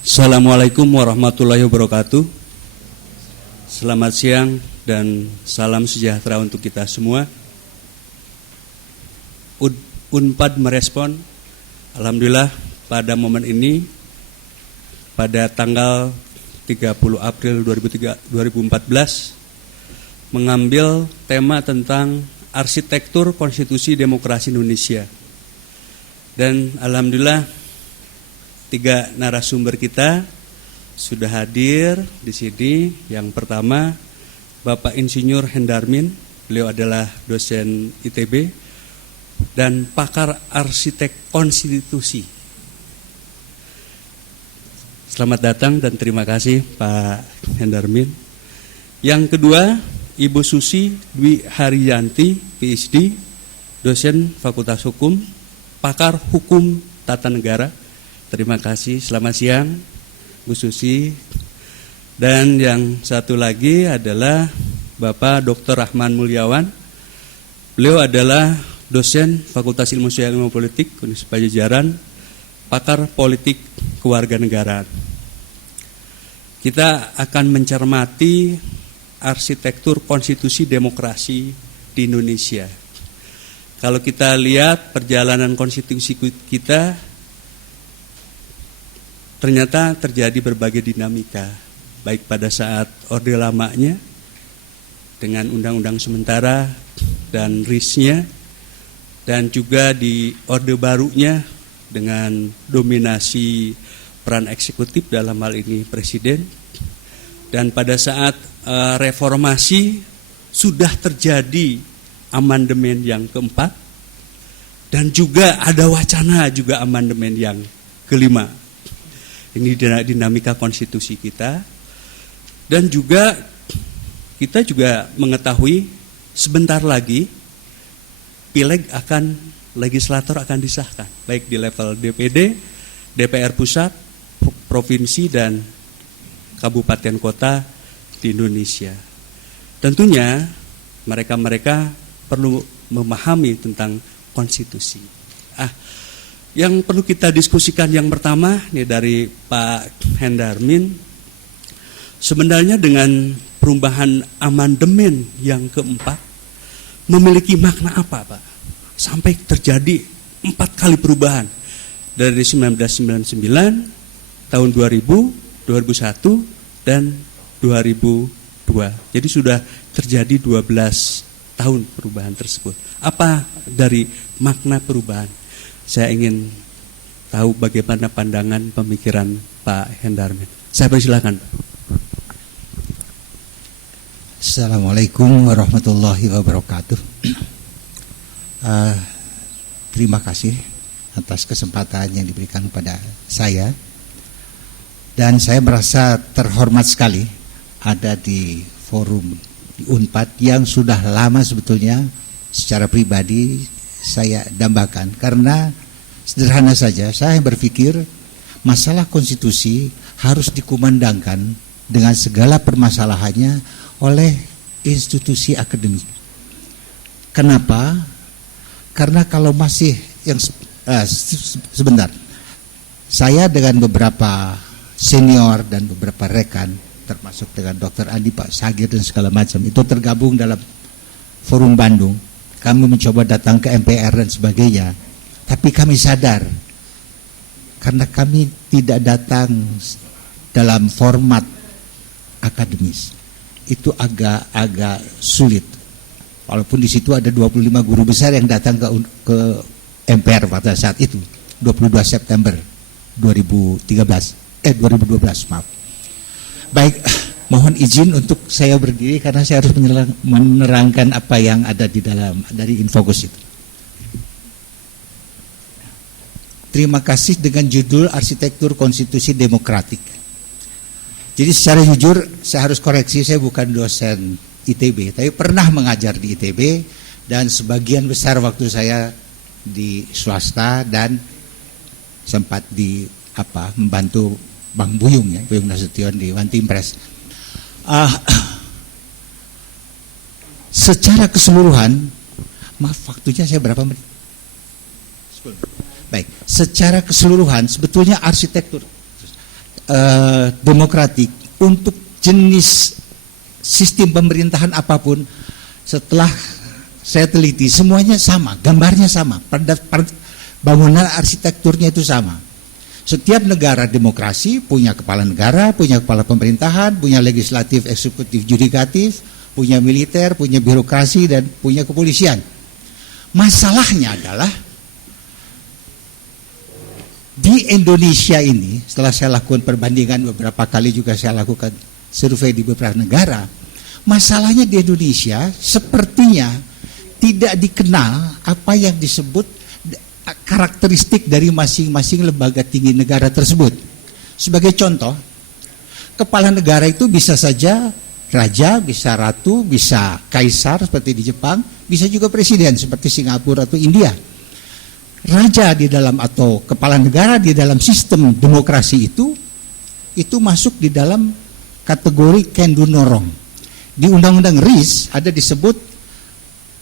Assalamualaikum warahmatullahi wabarakatuh. Selamat siang dan salam sejahtera untuk kita semua. Unpad merespon, alhamdulillah pada momen ini, pada tanggal 30 April 2014, mengambil tema tentang arsitektur konstitusi demokrasi Indonesia. Dan alhamdulillah 3 narasumber kita sudah hadir di sini. Yang pertama, Bapak Insinyur Hendarmin, beliau adalah dosen ITB dan pakar arsitek konstitusi. Selamat datang dan terima kasih Pak Hendarmin. Yang kedua, Ibu Susi Dwi Haryanti, PhD, dosen Fakultas Hukum, pakar hukum tata negara. Terima kasih, selamat siang Bu Susi. Dan yang satu lagi adalah Bapak Dr. Rahman Mulyawan. Beliau adalah dosen Fakultas Ilmu Sosial Ilmu Politik Universitas Pajajaran, pakar politik kewarganegaraan. Kita akan mencermati arsitektur konstitusi demokrasi di Indonesia. Kalau kita lihat perjalanan konstitusi kita, ternyata terjadi berbagai dinamika, baik pada saat Orde Lamanya dengan undang-undang sementara dan RIS-nya, dan juga di Orde Barunya dengan dominasi peran eksekutif, dalam hal ini Presiden. Dan pada saat reformasi sudah terjadi amandemen yang keempat, dan juga ada wacana juga amandemen yang kelima. Ini dinamika konstitusi kita. Dan juga kita juga mengetahui sebentar lagi legislator akan disahkan, baik di level DPD, DPR pusat, provinsi dan kabupaten kota di Indonesia. Tentunya mereka perlu memahami tentang konstitusi. Yang perlu kita diskusikan yang pertama nih dari Pak Hendarmin, sebenarnya dengan perubahan amandemen yang keempat memiliki makna apa, Pak? Sampai terjadi 4 kali perubahan dari 1999, tahun 2000, 2001 dan 2002. Jadi sudah terjadi 12 tahun perubahan tersebut. Apa dari makna perubahan? Saya ingin tahu bagaimana pandangan pemikiran Pak Hendarmin. Saya persilakan. Assalamualaikum warahmatullahi wabarakatuh. Terima kasih atas kesempatan yang diberikan kepada saya. Dan saya merasa terhormat sekali ada di forum di Unpad yang sudah lama sebetulnya secara pribadi saya dambakan. Karena sederhana saja, saya berpikir masalah konstitusi harus dikumandangkan dengan segala permasalahannya oleh institusi akademik. Kenapa? Karena kalau masih sebentar, saya dengan beberapa senior dan beberapa rekan, termasuk dengan Dr. Andi, Pak Sagir dan segala macam, itu tergabung dalam forum Bandung. Kami mencoba datang ke MPR dan sebagainya, tapi kami sadar karena kami tidak datang dalam format akademis, itu agak sulit. Walaupun di situ ada 25 guru besar yang datang ke MPR pada saat itu, 22 September 2012, maaf. Baik, mohon izin untuk saya berdiri karena saya harus menerangkan apa yang ada di dalam dari Infogos itu. Terima kasih dengan judul Arsitektur Konstitusi Demokratik. Jadi secara jujur saya harus koreksi, saya bukan dosen ITB, tapi pernah mengajar di ITB dan sebagian besar waktu saya di swasta dan sempat membantu Bang Buyung Nasution di One Team Press. Secara keseluruhan Maaf, waktunya saya berapa menit? 10. Baik, secara keseluruhan sebetulnya arsitektur demokratik untuk jenis sistem pemerintahan apapun setelah saya teliti semuanya sama, gambarnya sama, bangunan arsitekturnya itu sama. Setiap negara demokrasi punya kepala negara, punya kepala pemerintahan, punya legislatif, eksekutif, yudikatif, punya militer, punya birokrasi, dan punya kepolisian. Masalahnya adalah di Indonesia ini, setelah saya lakukan perbandingan beberapa kali, juga saya lakukan survei di beberapa negara, masalahnya di Indonesia sepertinya tidak dikenal apa yang disebut karakteristik dari masing-masing lembaga tinggi negara tersebut. Sebagai contoh, kepala negara itu bisa saja raja, bisa ratu, bisa kaisar seperti di Jepang, bisa juga presiden seperti Singapura atau India. Raja di dalam atau kepala negara di dalam sistem demokrasi itu masuk di dalam kategori can do no wrong. Di Undang-Undang RIS ada disebut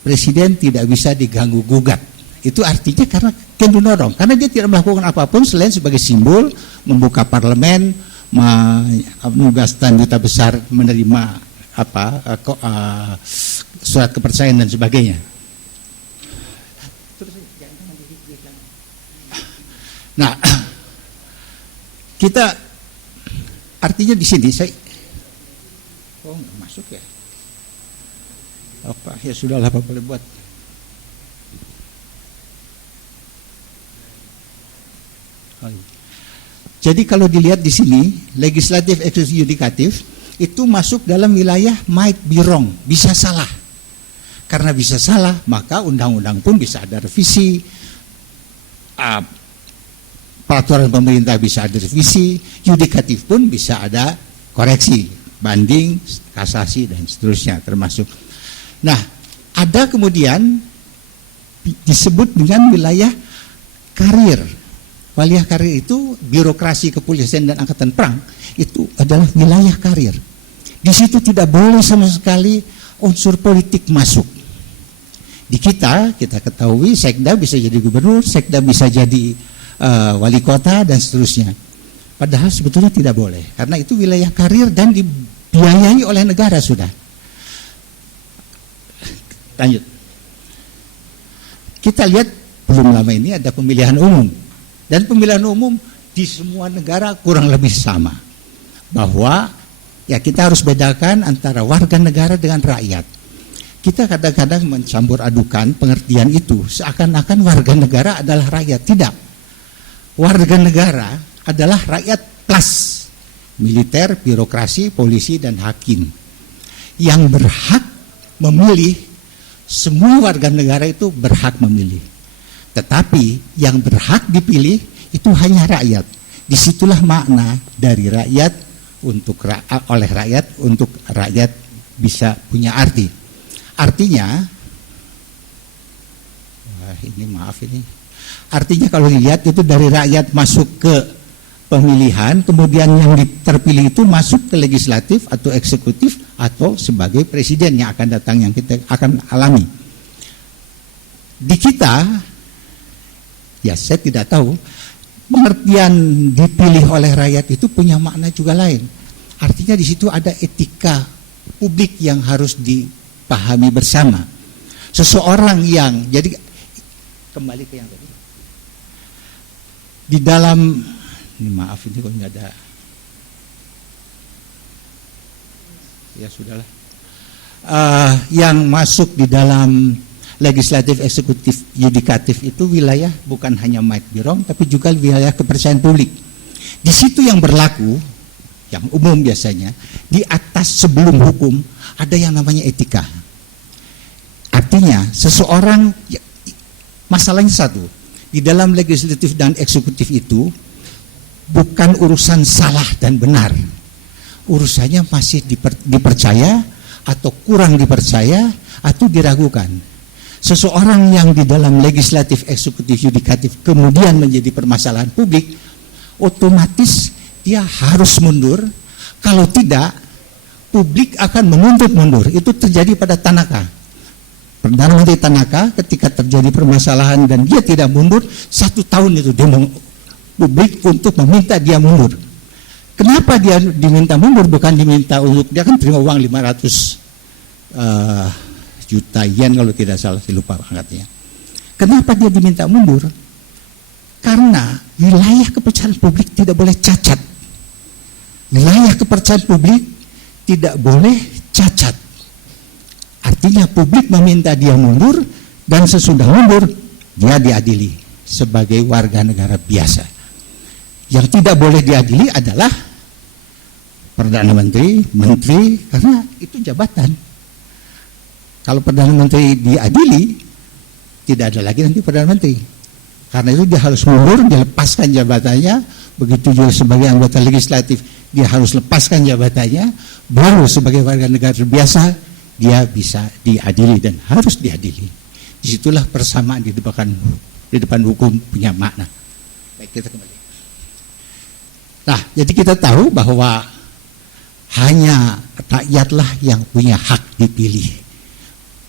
presiden tidak bisa diganggu gugat. Itu artinya karena can do no wrong, karena dia tidak melakukan apapun selain sebagai simbol membuka parlemen, menugaskan duta besar menerima surat kepercayaan dan sebagainya. Nah, kita artinya di sini saya nggak masuk ya. Apa ya, sudahlah, apa boleh buat. Jadi kalau dilihat di sini, legislatif, eksekutif, yudikatif itu masuk dalam wilayah might be wrong, bisa salah. Karena bisa salah, maka undang-undang pun bisa ada revisi, peraturan pemerintah bisa ada revisi, yudikatif pun bisa ada koreksi, banding, kasasi, dan seterusnya termasuk. Nah, ada kemudian disebut dengan wilayah karir. Wilayah karir itu birokrasi, kepolisian, dan angkatan perang itu adalah wilayah karir. Di situ tidak boleh sama sekali unsur politik masuk. Di kita ketahui sekda bisa jadi gubernur, sekda bisa jadi wali kota, dan seterusnya. Padahal sebetulnya tidak boleh, karena itu wilayah karir dan dibiayai oleh negara sudah. Lanjut. Kita lihat belum lama ini ada pemilihan umum. Dan pemilihan umum di semua negara kurang lebih sama. Bahwa ya kita harus bedakan antara warga negara dengan rakyat. Kita kadang-kadang mencampur adukan pengertian itu seakan-akan warga negara adalah rakyat. Tidak. Warga negara adalah rakyat plus militer, birokrasi, polisi, dan hakim yang berhak memilih. Semua warga negara itu berhak memilih, tetapi yang berhak dipilih itu hanya rakyat. Disitulah makna dari rakyat untuk oleh rakyat untuk rakyat bisa punya arti. Artinya, artinya kalau dilihat itu dari rakyat masuk ke pemilihan, kemudian yang terpilih itu masuk ke legislatif atau eksekutif atau sebagai presiden yang akan datang, yang kita akan alami. Di kita, ya saya tidak tahu, pengertian dipilih oleh rakyat itu punya makna juga lain. Artinya di situ ada etika publik yang harus dipahami bersama. Seseorang yang, jadi kembali ke yang tadi. Di dalam ini maaf ini kok nggak ada, ya sudahlah. Yang masuk di dalam legislatif, eksekutif, yudikatif itu wilayah bukan hanya might be wrong, tapi juga wilayah kepercayaan publik. Di situ yang berlaku, yang umum biasanya, di atas sebelum hukum ada yang namanya etika. Artinya seseorang, masalahnya satu, di dalam legislatif dan eksekutif itu bukan urusan salah dan benar. Urusannya masih dipercaya atau kurang dipercaya atau diragukan. Seseorang yang di dalam legislatif, eksekutif, yudikatif kemudian menjadi permasalahan publik, otomatis dia harus mundur. Kalau tidak, publik akan menuntut mundur. Itu terjadi pada Tanaka. Perdana Menteri Tanaka ketika terjadi permasalahan dan dia tidak mundur, 1 tahun itu demo publik untuk meminta dia mundur. Kenapa dia diminta mundur? Bukan diminta untuk, dia kan terima uang 500 juta yen kalau tidak salah, saya lupa angkatnya. Kenapa dia diminta mundur? Karena wilayah kepercayaan publik tidak boleh cacat. Wilayah kepercayaan publik tidak boleh cacat. Artinya publik meminta dia mundur, dan sesudah mundur dia diadili sebagai warga negara biasa. Yang tidak boleh diadili adalah Perdana Menteri, Menteri, karena itu jabatan. Kalau Perdana Menteri diadili, tidak ada lagi nanti Perdana Menteri. Karena itu dia harus mundur, dia lepaskan jabatannya. Begitu juga sebagai anggota legislatif, dia harus lepaskan jabatannya. Baru sebagai warga negara biasa dia bisa diadili dan harus diadili. Disitulah persamaan di depan hukum punya makna. Baik, kita kembali. Nah, jadi kita tahu bahwa hanya rakyatlah yang punya hak dipilih.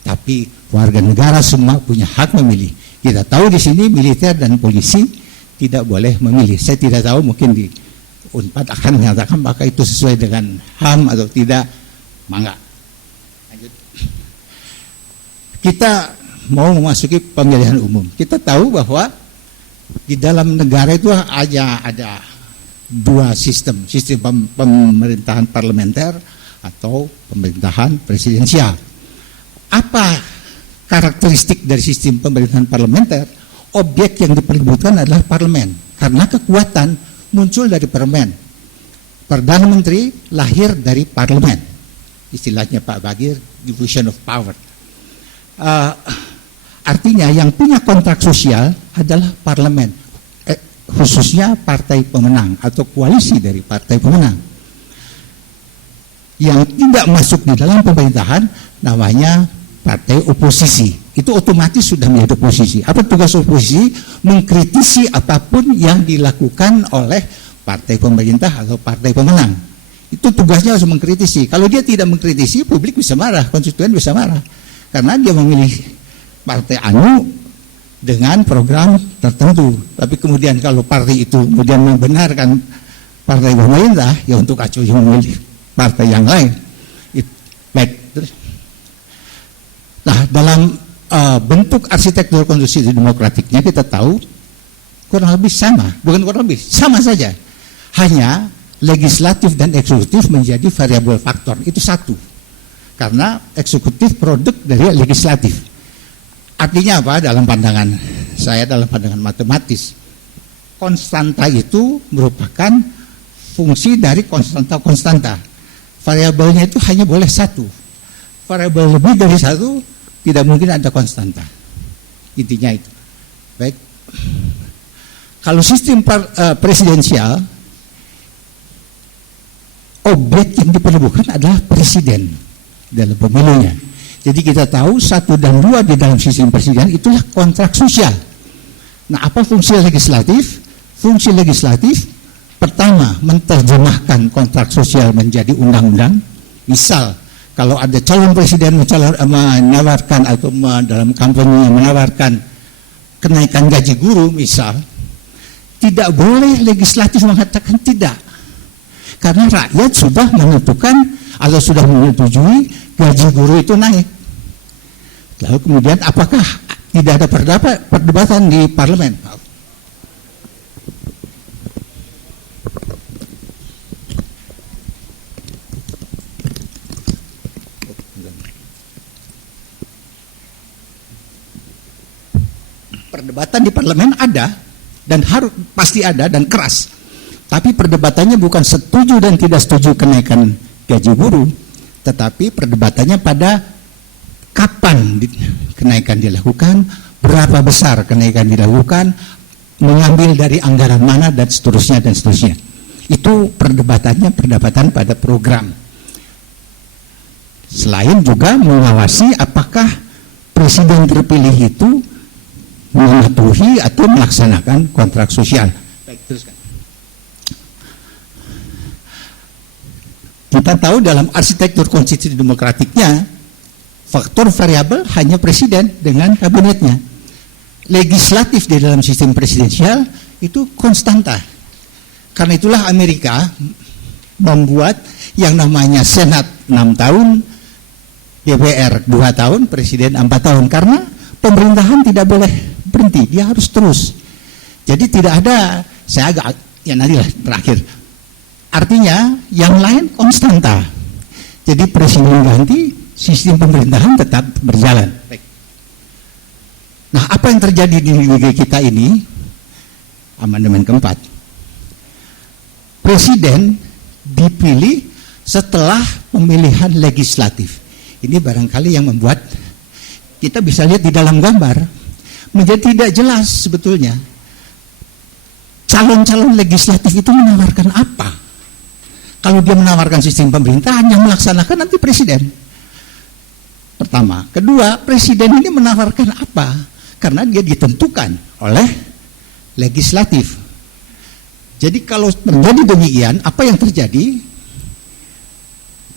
Tapi warga negara semua punya hak memilih. Kita tahu di sini militer dan polisi tidak boleh memilih. Saya tidak tahu, mungkin di Unpad akan menyatakan apakah itu sesuai dengan HAM atau tidak. Mangga. Lanjut. Kita mau memasuki pemilihan umum. Kita tahu bahwa di dalam negara itu ada 2 sistem pemerintahan parlementer atau pemerintahan presidensial. Apa karakteristik dari sistem pemerintahan parlementer? Objek yang diperebutkan adalah parlemen, karena kekuatan muncul dari parlemen. Perdana Menteri lahir dari parlemen, istilahnya Pak Bagir, division of power. Artinya yang punya kontrak sosial adalah parlemen, khususnya partai pemenang atau koalisi dari partai pemenang. Yang tidak masuk di dalam pemerintahan namanya partai oposisi. Itu otomatis sudah menjadi oposisi. Apa tugas oposisi? Mengkritisi apapun yang dilakukan oleh partai pemerintah atau partai pemenang. Itu tugasnya harus mengkritisi. Kalau dia tidak mengkritisi, publik bisa marah, konstituen bisa marah. Karena dia memilih partai anu dengan program tertentu. Tapi kemudian kalau partai itu kemudian membenarkan partai pemerintah, ya untuk acuh yang memilih partai yang lain. Baik. Nah, dalam bentuk arsitektur konstitusi demokratiknya kita tahu kurang lebih sama, bukan kurang lebih, sama saja. Hanya legislatif dan eksekutif menjadi variabel faktor, itu satu. Karena eksekutif produk dari legislatif. Artinya apa dalam pandangan saya, dalam pandangan matematis? Konstanta itu merupakan fungsi dari konstanta. Variabelnya itu hanya boleh satu. Variabel lebih dari satu tidak mungkin ada konstanta. Intinya itu. Baik. Kalau sistem presidensial, objek yang diperlukan adalah presiden dalam pemilunya. Jadi kita tahu 1 dan 2 di dalam sistem presiden itulah kontrak sosial. Nah, apa fungsi legislatif? Fungsi legislatif pertama menerjemahkan kontrak sosial menjadi undang-undang. Misal kalau ada calon presiden menawarkan atau dalam kampanye menawarkan kenaikan gaji guru misal, tidak boleh legislatif mengatakan tidak. Karena rakyat sudah menentukan atau sudah menyetujui gaji guru itu naik. Lalu kemudian apakah tidak ada perdebatan di parlemen? Perdebatan di parlemen ada dan harus pasti ada dan keras. Tapi perdebatannya bukan setuju dan tidak setuju kenaikan gaji guru, tetapi perdebatannya pada kapan kenaikan dilakukan, berapa besar kenaikan dilakukan, mengambil dari anggaran mana dan seterusnya dan seterusnya. Itu perdebatannya perdebatan pada program. Selain juga mengawasi apakah presiden terpilih itu mematuhi atau melaksanakan kontrak sosial. Baik, teruskan. Kita tahu dalam arsitektur konstitusi demokratiknya Faktor variabel hanya presiden dengan kabinetnya. Legislatif di dalam sistem presidensial itu konstanta. Karena itulah Amerika membuat yang namanya Senat 6 tahun, DPR 2 tahun, Presiden 4 tahun. Karena pemerintahan tidak boleh berhenti, dia harus terus. Jadi tidak ada, saya agak, ya nantilah terakhir. Artinya yang lain konstanta. Jadi presiden ganti, sistem pemerintahan tetap berjalan. Nah, apa yang terjadi di negeri kita ini? Amandemen keempat. Presiden dipilih setelah pemilihan legislatif. Ini barangkali yang membuat kita bisa lihat di dalam gambar menjadi tidak jelas sebetulnya calon-calon legislatif itu menawarkan apa. Kalau dia menawarkan sistem pemerintahan, yang melaksanakan nanti presiden. Pertama. Kedua, presiden ini menawarkan apa? Karena dia ditentukan oleh legislatif. Jadi kalau terjadi demikian, apa yang terjadi?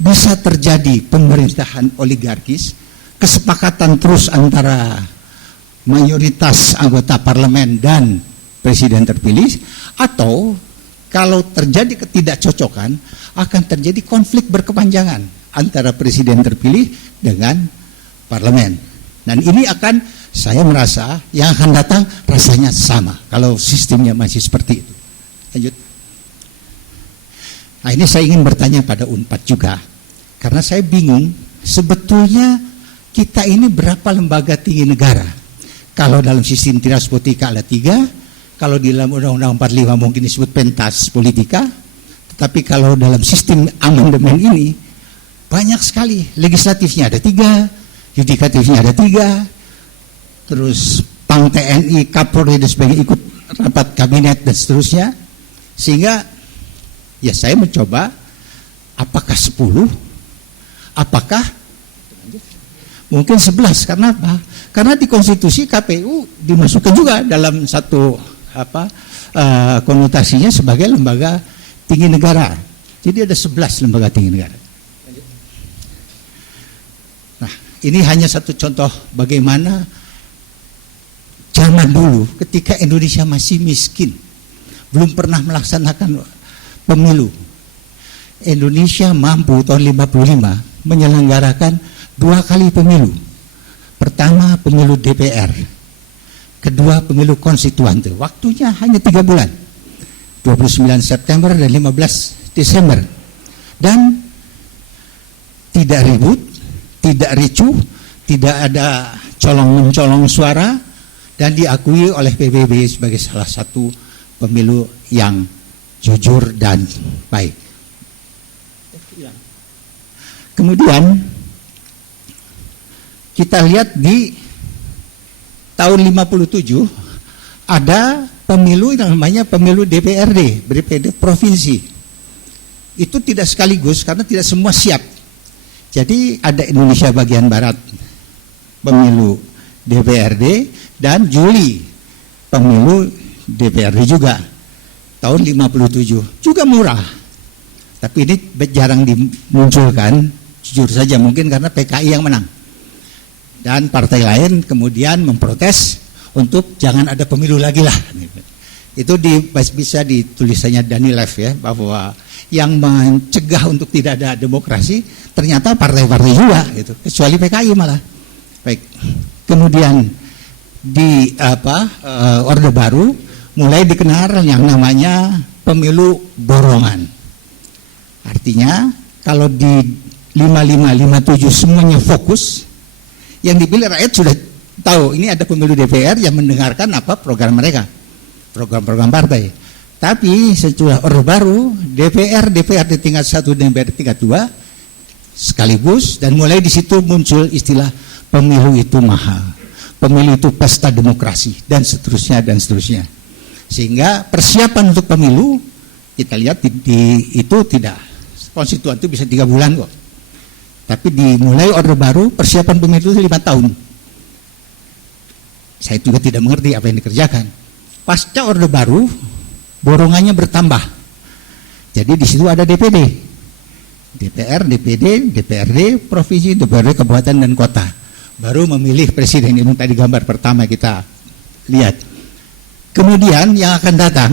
Bisa terjadi pemerintahan oligarkis, kesepakatan terus antara mayoritas anggota parlemen dan presiden terpilih, atau kalau terjadi ketidakcocokan, akan terjadi konflik berkepanjangan antara presiden terpilih dengan parlemen. Dan ini akan, saya merasa, yang akan datang rasanya sama, kalau sistemnya masih seperti itu. Lanjut. Nah, ini saya ingin bertanya pada UNPAD juga, karena saya bingung, sebetulnya kita ini berapa lembaga tinggi negara? Kalau dalam sistem Tiras Politika ada 3, kalau di dalam Undang-Undang 45 mungkin disebut pentas politika, tetapi kalau dalam sistem amandemen ini banyak sekali. Legislatifnya ada 3, yudikatifnya ada 3, terus Pang TNI, Kapolri dan sebagainya ikut rapat kabinet dan seterusnya. Sehingga ya saya mencoba apakah 10, apakah mungkin 11. Karena apa? Karena di konstitusi KPU dimasukkan juga dalam satu konotasinya sebagai lembaga tinggi negara. Jadi ada 11 lembaga tinggi negara. Nah, ini hanya satu contoh bagaimana zaman dulu ketika Indonesia masih miskin, belum pernah melaksanakan pemilu. Indonesia mampu tahun 55 menyelenggarakan 2 kali pemilu. Pertama pemilu DPR, kedua pemilu konstituante. Waktunya hanya 3 bulan, 29 September dan 15 Desember. Dan tidak ribut, tidak ricuh, tidak ada colong-mencolong suara, dan diakui oleh PBB sebagai salah satu pemilu yang jujur dan baik. Kemudian kita lihat di tahun 57 ada pemilu yang namanya pemilu DPRD, DPRD provinsi. Itu tidak sekaligus karena tidak semua siap. Jadi ada Indonesia bagian barat pemilu DPRD, dan Juli pemilu DPRD juga tahun 57, juga murah. Tapi ini jarang dimunculkan, jujur saja mungkin karena PKI yang menang. Dan partai lain kemudian memprotes untuk jangan ada pemilu lagi lah. Itu bisa ditulisannya Danilev ya, bahwa yang mencegah untuk tidak ada demokrasi ternyata partai-partai juga gitu, kecuali PKI malah. Baik. Kemudian di Orde Baru mulai dikenal yang namanya pemilu borongan. Artinya kalau di 55, 57 semuanya fokus, yang dipilih rakyat sudah tahu ini ada pemilu DPR yang mendengarkan apa program mereka, program-program partai. Tapi setelah Orde Baru, DPR di tingkat 1 dan DPR di tingkat 2 sekaligus, dan mulai di situ muncul istilah pemilu itu mahal, pemilu itu pesta demokrasi, dan seterusnya dan seterusnya. Sehingga persiapan untuk pemilu kita lihat itu tidak, konstituen itu bisa 3 bulan kok. Tapi dimulai Orde Baru, persiapan pemilu itu 5 tahun. Saya juga tidak mengerti apa yang dikerjakan. Pasca Orde Baru, borongannya bertambah. Jadi di situ ada DPD. DPR, DPD, DPRD, provinsi, DPRD, kabupaten dan kota. Baru memilih presiden. Ini tadi gambar pertama kita lihat. Kemudian yang akan datang,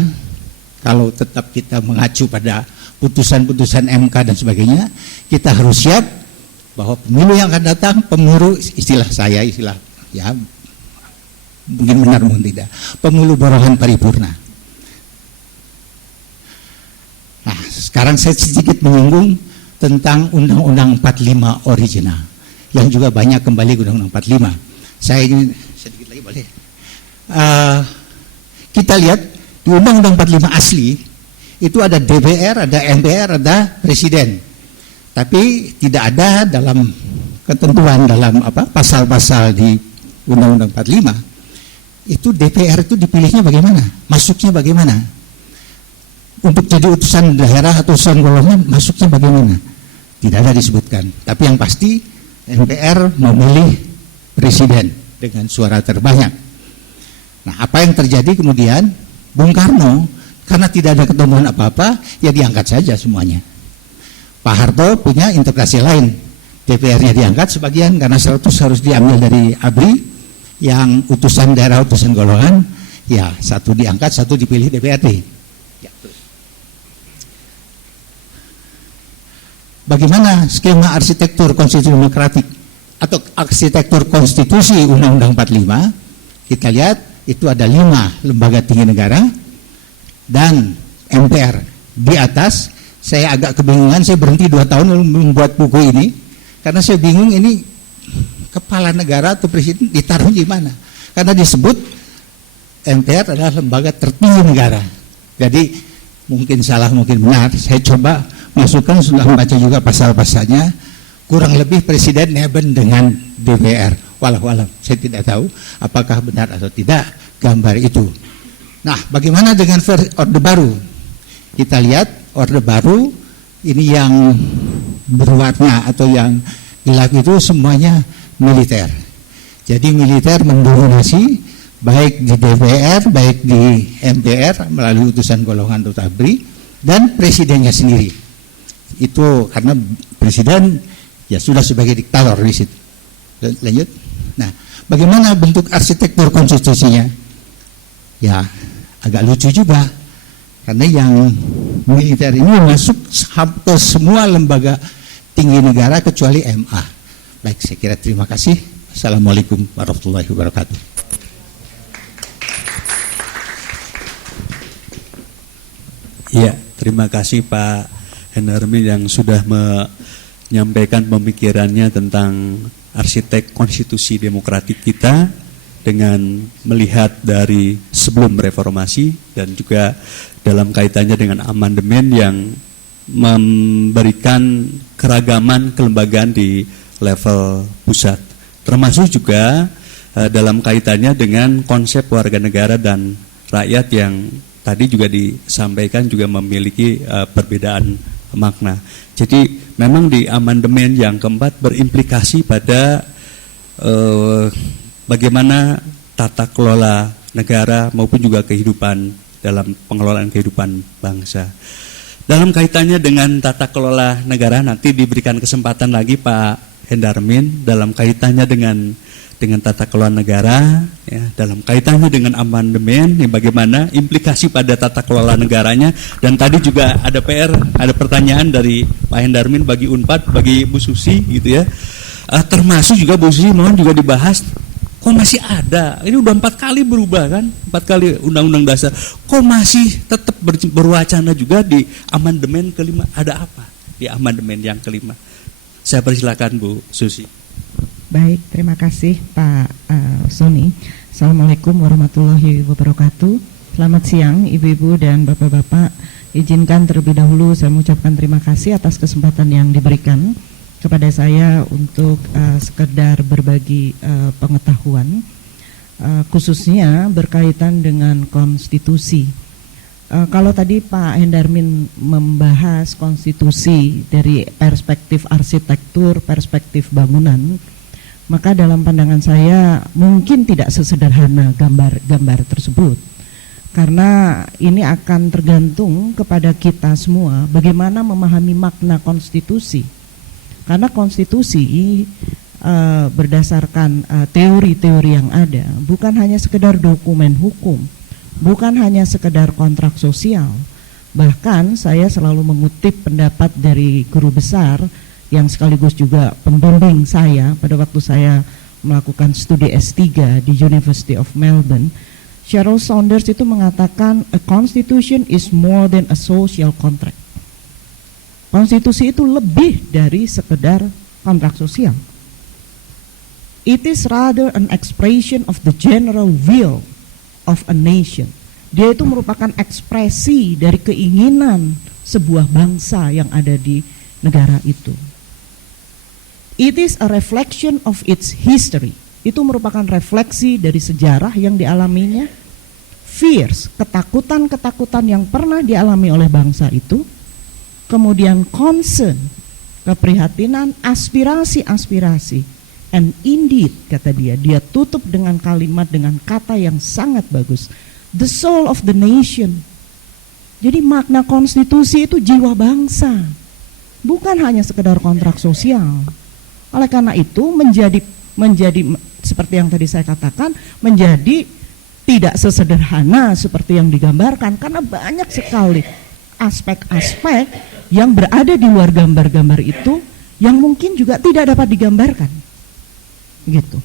kalau tetap kita mengacu pada putusan-putusan MK dan sebagainya, kita harus siap bahwa pemilu yang akan datang, pemilu istilah ya mungkin benar mungkin tidak, pemilu borongan paripurna. Nah, sekarang saya sedikit menyinggung tentang Undang-Undang 45 original, yang juga banyak kembali ke Undang-Undang 45. Saya ingin sedikit lagi boleh. Kita lihat di Undang-Undang 45 asli itu ada DPR, ada MPR, ada presiden. Tapi tidak ada dalam ketentuan dalam pasal-pasal di Undang-Undang 45 itu DPR itu dipilihnya bagaimana, masuknya bagaimana, untuk jadi utusan daerah atau utusan golongan masuknya bagaimana, tidak ada disebutkan. Tapi yang pasti MPR memilih presiden dengan suara terbanyak. Nah, apa yang terjadi kemudian? Bung Karno karena tidak ada ketentuan apa-apa, ya diangkat saja semuanya. Pak Harto punya interpretasi lain, DPR-nya diangkat sebagian karena 100 harus diambil dari ABRI, yang utusan daerah, utusan golongan, ya satu diangkat, satu dipilih DPRD. Ya, terus. Bagaimana skema arsitektur konstitusi demokratik atau arsitektur konstitusi Undang-Undang 45? Kita lihat itu ada 5 lembaga tinggi negara dan MPR di atas. Saya agak kebingungan, saya berhenti 2 tahun membuat buku ini karena saya bingung ini kepala negara atau presiden ditaruh di mana, karena disebut MPR adalah lembaga tertinggi negara. Jadi mungkin salah mungkin benar, saya coba masukkan, sudah membaca juga pasal-pasalnya, kurang lebih presiden neben dengan DPR. Walau saya tidak tahu apakah benar atau tidak gambar itu. Nah, bagaimana dengan orde baru? Kita lihat orde baru ini yang berwarna atau yang gelap itu semuanya militer. Jadi militer mendominasi baik di DPR, baik di MPR melalui utusan golongan atau ABRI, dan presidennya sendiri. Itu karena presiden ya sudah sebagai diktator di situ. Lanjut. Nah, bagaimana bentuk arsitektur konstitusinya? Ya, agak lucu juga. Karena yang militer ini masuk ke semua lembaga tinggi negara kecuali MA. Baik, saya kira terima kasih. Assalamualaikum warahmatullahi wabarakatuh. Ya, terima kasih Pak Hendarmin yang sudah menyampaikan pemikirannya tentang arsitek konstitusi demokratik kita dengan melihat dari sebelum reformasi dan juga dalam kaitannya dengan amandemen yang memberikan keragaman kelembagaan di level pusat, termasuk juga dalam kaitannya dengan konsep warga negara dan rakyat yang tadi juga disampaikan juga memiliki perbedaan makna. Jadi memang di amandemen yang keempat berimplikasi pada bagaimana tata kelola negara maupun juga kehidupan dalam pengelolaan kehidupan bangsa. Dalam kaitannya dengan tata kelola negara nanti diberikan kesempatan lagi Pak Hendarmin dalam kaitannya dengan tata kelola negara, ya, dalam kaitannya dengan amandemen, ya, bagaimana implikasi pada tata kelola negaranya. Dan tadi juga ada PR, ada pertanyaan dari Pak Hendarmin bagi Unpad, bagi Bu Susi, gitu ya. Termasuk juga Bu Susi mohon juga dibahas. Kok masih ada? Ini udah 4 kali berubah kan, 4 kali Undang-Undang Dasar. Kok masih tetap berwacana juga di amandemen kelima? Ada apa di amandemen yang kelima? Saya persilakan Bu Susi. Baik, terima kasih Pak Sony. Assalamualaikum warahmatullahi wabarakatuh. Selamat siang Ibu-ibu dan Bapak-bapak. Izinkan terlebih dahulu saya mengucapkan terima kasih atas kesempatan yang diberikan kepada saya untuk sekedar berbagi pengetahuan, khususnya berkaitan dengan konstitusi. Kalau tadi Pak Hendarmin membahas konstitusi dari perspektif arsitektur, perspektif bangunan, maka dalam pandangan saya mungkin tidak sesederhana gambar-gambar tersebut. karena ini akan tergantung kepada kita semua bagaimana memahami makna konstitusi. Karena konstitusi berdasarkan teori-teori yang ada bukan hanya sekedar dokumen hukum, bukan hanya sekedar kontrak sosial. Bahkan saya selalu mengutip pendapat dari guru besar yang sekaligus juga pembimbing saya pada waktu saya melakukan studi S3 di University of Melbourne. Sheryl Sanders itu mengatakan a constitution is more than a social contract. Konstitusi itu lebih dari sekedar kontrak sosial. It is rather an expression of the general will of a nation. Dia itu merupakan ekspresi dari keinginan sebuah bangsa yang ada di negara itu. It is a reflection of its history. Itu merupakan refleksi dari sejarah yang dialaminya. Fears, ketakutan-ketakutan yang pernah dialami oleh bangsa itu. Kemudian concern, keprihatinan, aspirasi-aspirasi. And indeed, kata dia tutup dengan kalimat, dengan kata yang sangat bagus. The soul of the nation. Jadi makna konstitusi itu jiwa bangsa. Bukan hanya sekedar kontrak sosial. Oleh karena itu menjadi seperti yang tadi saya katakan, menjadi tidak sesederhana seperti yang digambarkan, karena banyak sekali aspek-aspek yang berada di luar gambar-gambar itu yang mungkin juga tidak dapat digambarkan. Gitu.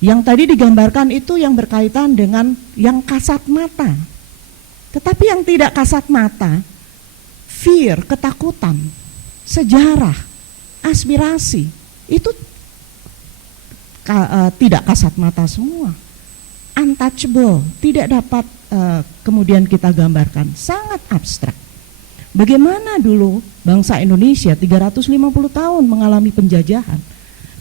Yang tadi digambarkan itu yang berkaitan dengan yang kasat mata. Tetapi yang tidak kasat mata, fear, ketakutan, sejarah, aspirasi, itu tidak kasat mata semua. Untouchable, tidak dapat kemudian kita gambarkan, sangat abstrak. Bagaimana dulu bangsa Indonesia 350 tahun mengalami penjajahan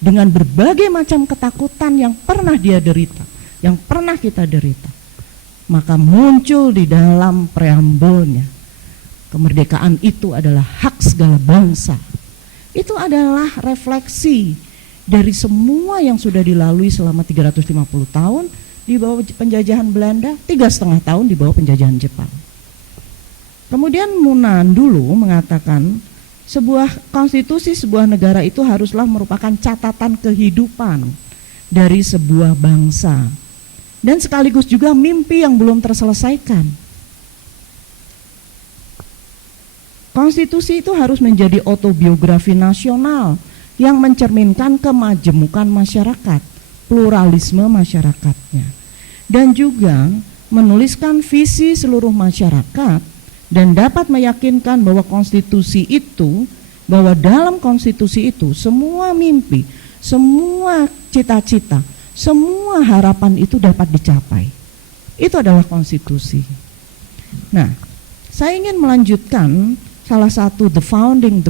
dengan berbagai macam ketakutan yang pernah dia derita, yang pernah kita derita. Maka muncul di dalam preambulnya, kemerdekaan itu adalah hak segala bangsa. Itu adalah refleksi dari semua yang sudah dilalui selama 350 tahun di bawah penjajahan Belanda, 3,5 tahun di bawah penjajahan Jepang. Kemudian Munan dulu mengatakan sebuah konstitusi sebuah negara itu haruslah merupakan catatan kehidupan dari sebuah bangsa dan sekaligus juga mimpi yang belum terselesaikan. Konstitusi itu harus menjadi autobiografi nasional yang mencerminkan kemajemukan masyarakat, pluralisme masyarakatnya, dan juga menuliskan visi seluruh masyarakat dan dapat meyakinkan bahwa konstitusi itu, bahwa dalam konstitusi itu semua mimpi, semua cita-cita, semua harapan itu dapat dicapai. Itu adalah konstitusi. Nah, saya ingin melanjutkan salah satu the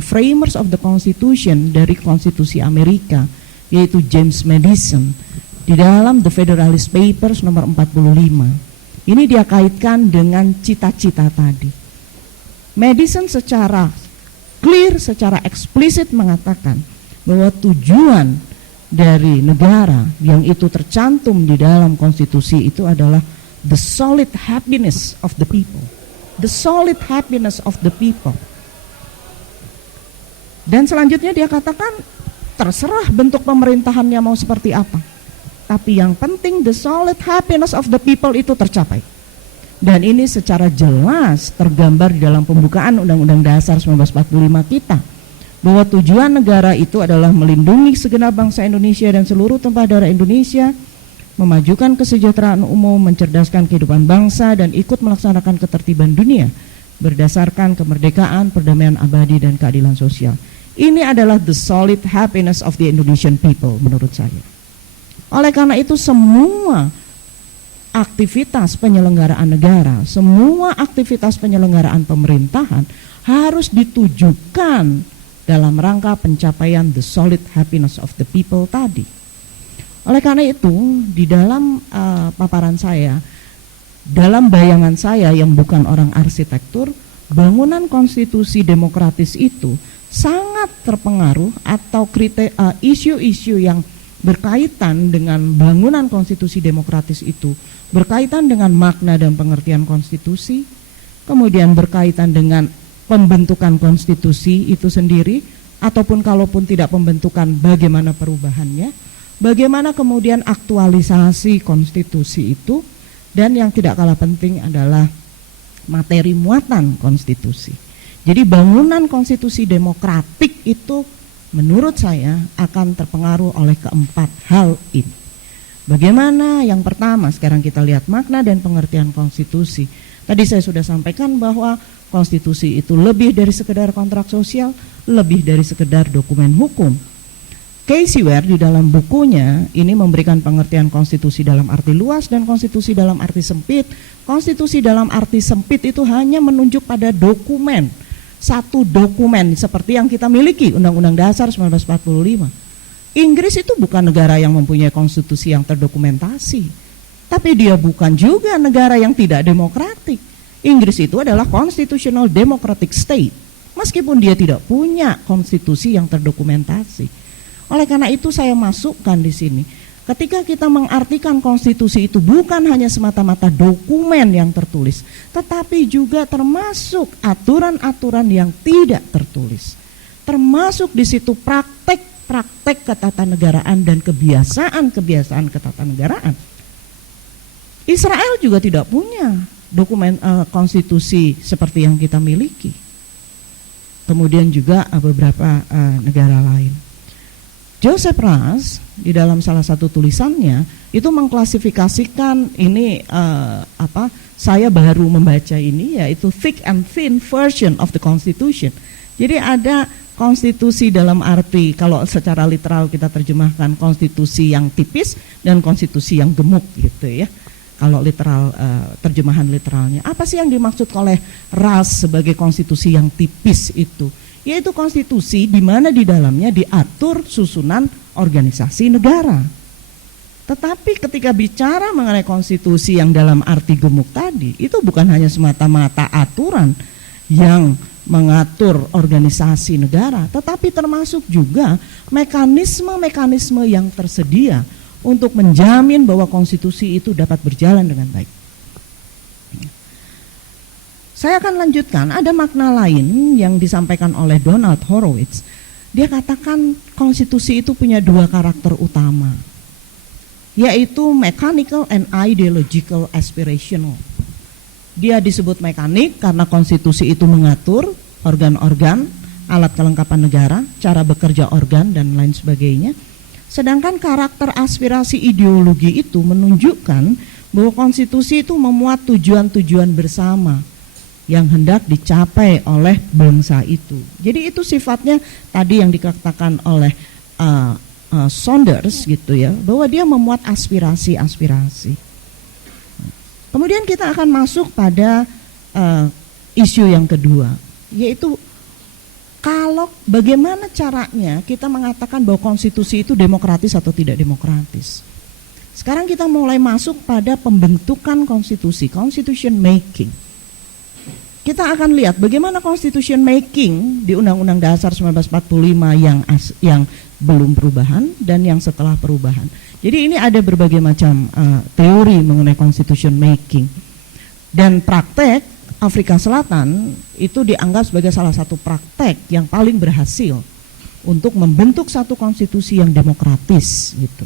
framers of the Constitution dari konstitusi Amerika, yaitu James Madison, di dalam The Federalist Papers nomor 45. Ini dia kaitkan dengan cita-cita tadi. Madison secara clear, secara eksplisit mengatakan bahwa tujuan dari negara yang itu tercantum di dalam konstitusi itu adalah the solid happiness of the people. The solid happiness of the people. Dan selanjutnya dia katakan terserah bentuk pemerintahannya mau seperti apa. Tapi yang penting the solid happiness of the people itu tercapai. Dan ini secara jelas tergambar di dalam pembukaan Undang-Undang Dasar 1945 kita, bahwa tujuan negara itu adalah melindungi segenap bangsa Indonesia dan seluruh tumpah darah Indonesia, memajukan kesejahteraan umum, mencerdaskan kehidupan bangsa, dan ikut melaksanakan ketertiban dunia berdasarkan kemerdekaan, perdamaian abadi, dan keadilan sosial. Ini adalah the solid happiness of the Indonesian people menurut saya. Oleh karena itu semua aktivitas penyelenggaraan negara, semua aktivitas penyelenggaraan pemerintahan harus ditujukan dalam rangka pencapaian the solid happiness of the people tadi. Oleh karena itu, di dalam paparan saya, dalam bayangan saya yang bukan orang arsitektur, bangunan konstitusi demokratis itu sangat terpengaruh atau isu-isu yang berkaitan dengan bangunan konstitusi demokratis itu, berkaitan dengan makna dan pengertian konstitusi, kemudian berkaitan dengan pembentukan konstitusi itu sendiri, ataupun kalaupun tidak pembentukan, bagaimana perubahannya, bagaimana kemudian aktualisasi konstitusi itu, dan yang tidak kalah penting adalah materi muatan konstitusi. Jadi bangunan konstitusi demokratik itu menurut saya akan terpengaruh oleh keempat hal ini. Bagaimana? Yang pertama, sekarang kita lihat makna dan pengertian konstitusi. Tadi saya sudah sampaikan bahwa konstitusi itu lebih dari sekedar kontrak sosial, lebih dari sekedar dokumen hukum. Casey Ware di dalam bukunya ini memberikan pengertian konstitusi dalam arti luas dan konstitusi dalam arti sempit. Konstitusi dalam arti sempit itu hanya menunjuk pada dokumen, satu dokumen seperti yang kita miliki, Undang-Undang Dasar 1945. Inggris itu bukan negara yang mempunyai konstitusi yang terdokumentasi, tapi dia bukan juga negara yang tidak demokratik. Inggris itu adalah constitutional democratic state, meskipun dia tidak punya konstitusi yang terdokumentasi. Oleh karena itu saya masukkan di sini, ketika kita mengartikan konstitusi itu bukan hanya semata-mata dokumen yang tertulis, tetapi juga termasuk aturan-aturan yang tidak tertulis. Termasuk di situ praktek-praktek ketatanegaraan dan kebiasaan-kebiasaan ketatanegaraan. Israel juga tidak punya dokumen konstitusi seperti yang kita miliki. Kemudian juga beberapa negara lain. Joseph Raz di dalam salah satu tulisannya itu mengklasifikasikan ini saya baru membaca ini, yaitu thick and thin version of the Constitution. Jadi ada konstitusi dalam arti kalau secara literal kita terjemahkan konstitusi yang tipis dan konstitusi yang gemuk gitu ya. Kalau literal terjemahan literalnya, apa sih yang dimaksud oleh Raz sebagai konstitusi yang tipis itu? Yaitu konstitusi di mana di dalamnya diatur susunan organisasi negara. Tetapi ketika bicara mengenai konstitusi yang dalam arti gemuk tadi, itu bukan hanya semata-mata aturan yang mengatur organisasi negara, tetapi termasuk juga mekanisme-mekanisme yang tersedia untuk menjamin bahwa konstitusi itu dapat berjalan dengan baik. Saya akan lanjutkan, ada makna lain yang disampaikan oleh Donald Horowitz. Dia katakan konstitusi itu punya dua karakter utama, yaitu mechanical and ideological aspirational. Dia disebut mekanik karena konstitusi itu mengatur organ-organ, alat kelengkapan negara, cara bekerja organ dan lain sebagainya. Sedangkan karakter aspirasi ideologi itu menunjukkan bahwa konstitusi itu memuat tujuan-tujuan bersama yang hendak dicapai oleh bangsa itu. Jadi itu sifatnya tadi yang dikatakan oleh Saunders gitu ya, bahwa dia memuat aspirasi-aspirasi. Kemudian kita akan masuk pada isu yang kedua, yaitu kalau bagaimana caranya kita mengatakan bahwa konstitusi itu demokratis atau tidak demokratis. Sekarang kita mulai masuk pada pembentukan konstitusi, constitution making. Kita akan lihat bagaimana constitution making di Undang-Undang Dasar 1945 yang belum perubahan dan yang setelah perubahan. Jadi ini ada berbagai macam teori mengenai constitution making. Dan praktek Afrika Selatan itu dianggap sebagai salah satu praktek yang paling berhasil untuk membentuk satu konstitusi yang demokratis gitu.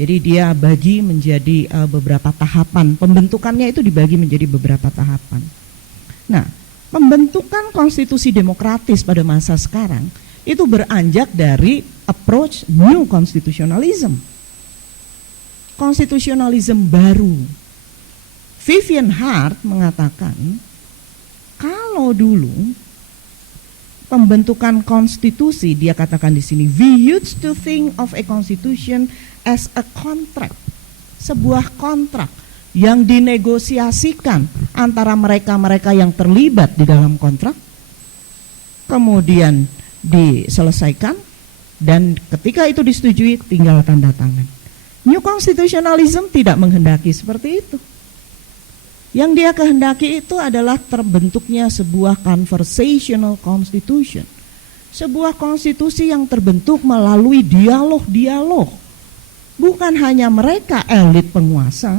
Jadi dia bagi menjadi beberapa tahapan, pembentukannya itu dibagi menjadi beberapa tahapan. Nah, pembentukan konstitusi demokratis pada masa sekarang itu beranjak dari approach new constitutionalism. Konstitusionalisme baru. Vivian Hart mengatakan, kalau dulu pembentukan konstitusi, dia katakan di sini, we used to think of a constitution as a contract, sebuah kontrak yang dinegosiasikan antara mereka-mereka yang terlibat di dalam kontrak, kemudian diselesaikan, dan ketika itu disetujui tinggal tanda tangan. New constitutionalism tidak menghendaki seperti itu. Yang dia kehendaki itu adalah terbentuknya sebuah conversational constitution, sebuah konstitusi yang terbentuk melalui dialog-dialog bukan hanya mereka elit penguasa,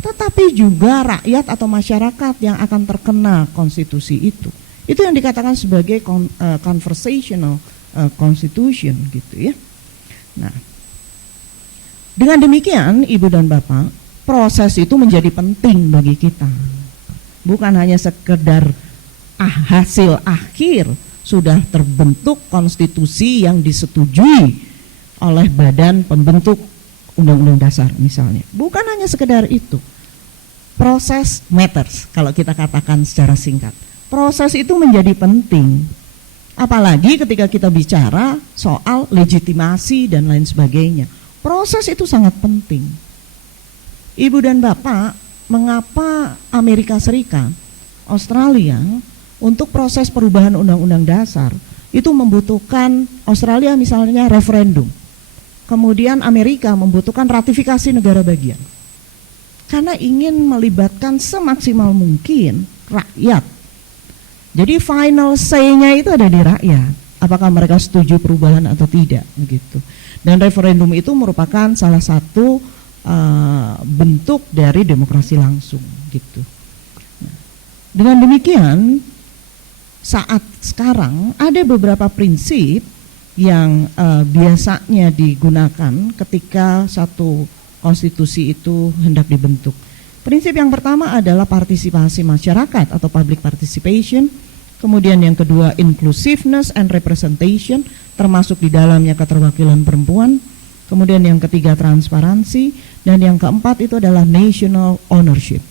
tetapi juga rakyat atau masyarakat yang akan terkena konstitusi itu. Itu yang dikatakan sebagai conversational constitution gitu ya. Nah, dengan demikian Ibu dan Bapak, proses itu menjadi penting bagi kita. Bukan hanya sekedar hasil akhir sudah terbentuk konstitusi yang disetujui oleh badan pembentuk undang-undang dasar misalnya. Bukan hanya sekedar itu. Proses matters kalau kita katakan secara singkat. Proses itu menjadi penting. Apalagi ketika kita bicara soal legitimasi dan lain sebagainya. Proses itu sangat penting. Ibu dan Bapak, mengapa Amerika Serikat, Australia, untuk proses perubahan undang-undang dasar itu membutuhkan Australia misalnya referendum. Kemudian Amerika membutuhkan ratifikasi negara bagian. Karena ingin melibatkan semaksimal mungkin rakyat. Jadi final say-nya itu ada di rakyat. Apakah mereka setuju perubahan atau tidak begitu. Dan referendum itu merupakan salah satu bentuk dari demokrasi langsung gitu. Nah, dengan demikian saat sekarang ada beberapa prinsip yang biasanya digunakan ketika satu konstitusi itu hendak dibentuk. Prinsip yang pertama adalah partisipasi masyarakat atau public participation. Kemudian yang kedua inclusiveness and representation, termasuk di dalamnya keterwakilan perempuan. Kemudian yang ketiga transparansi, dan yang keempat itu adalah national ownership.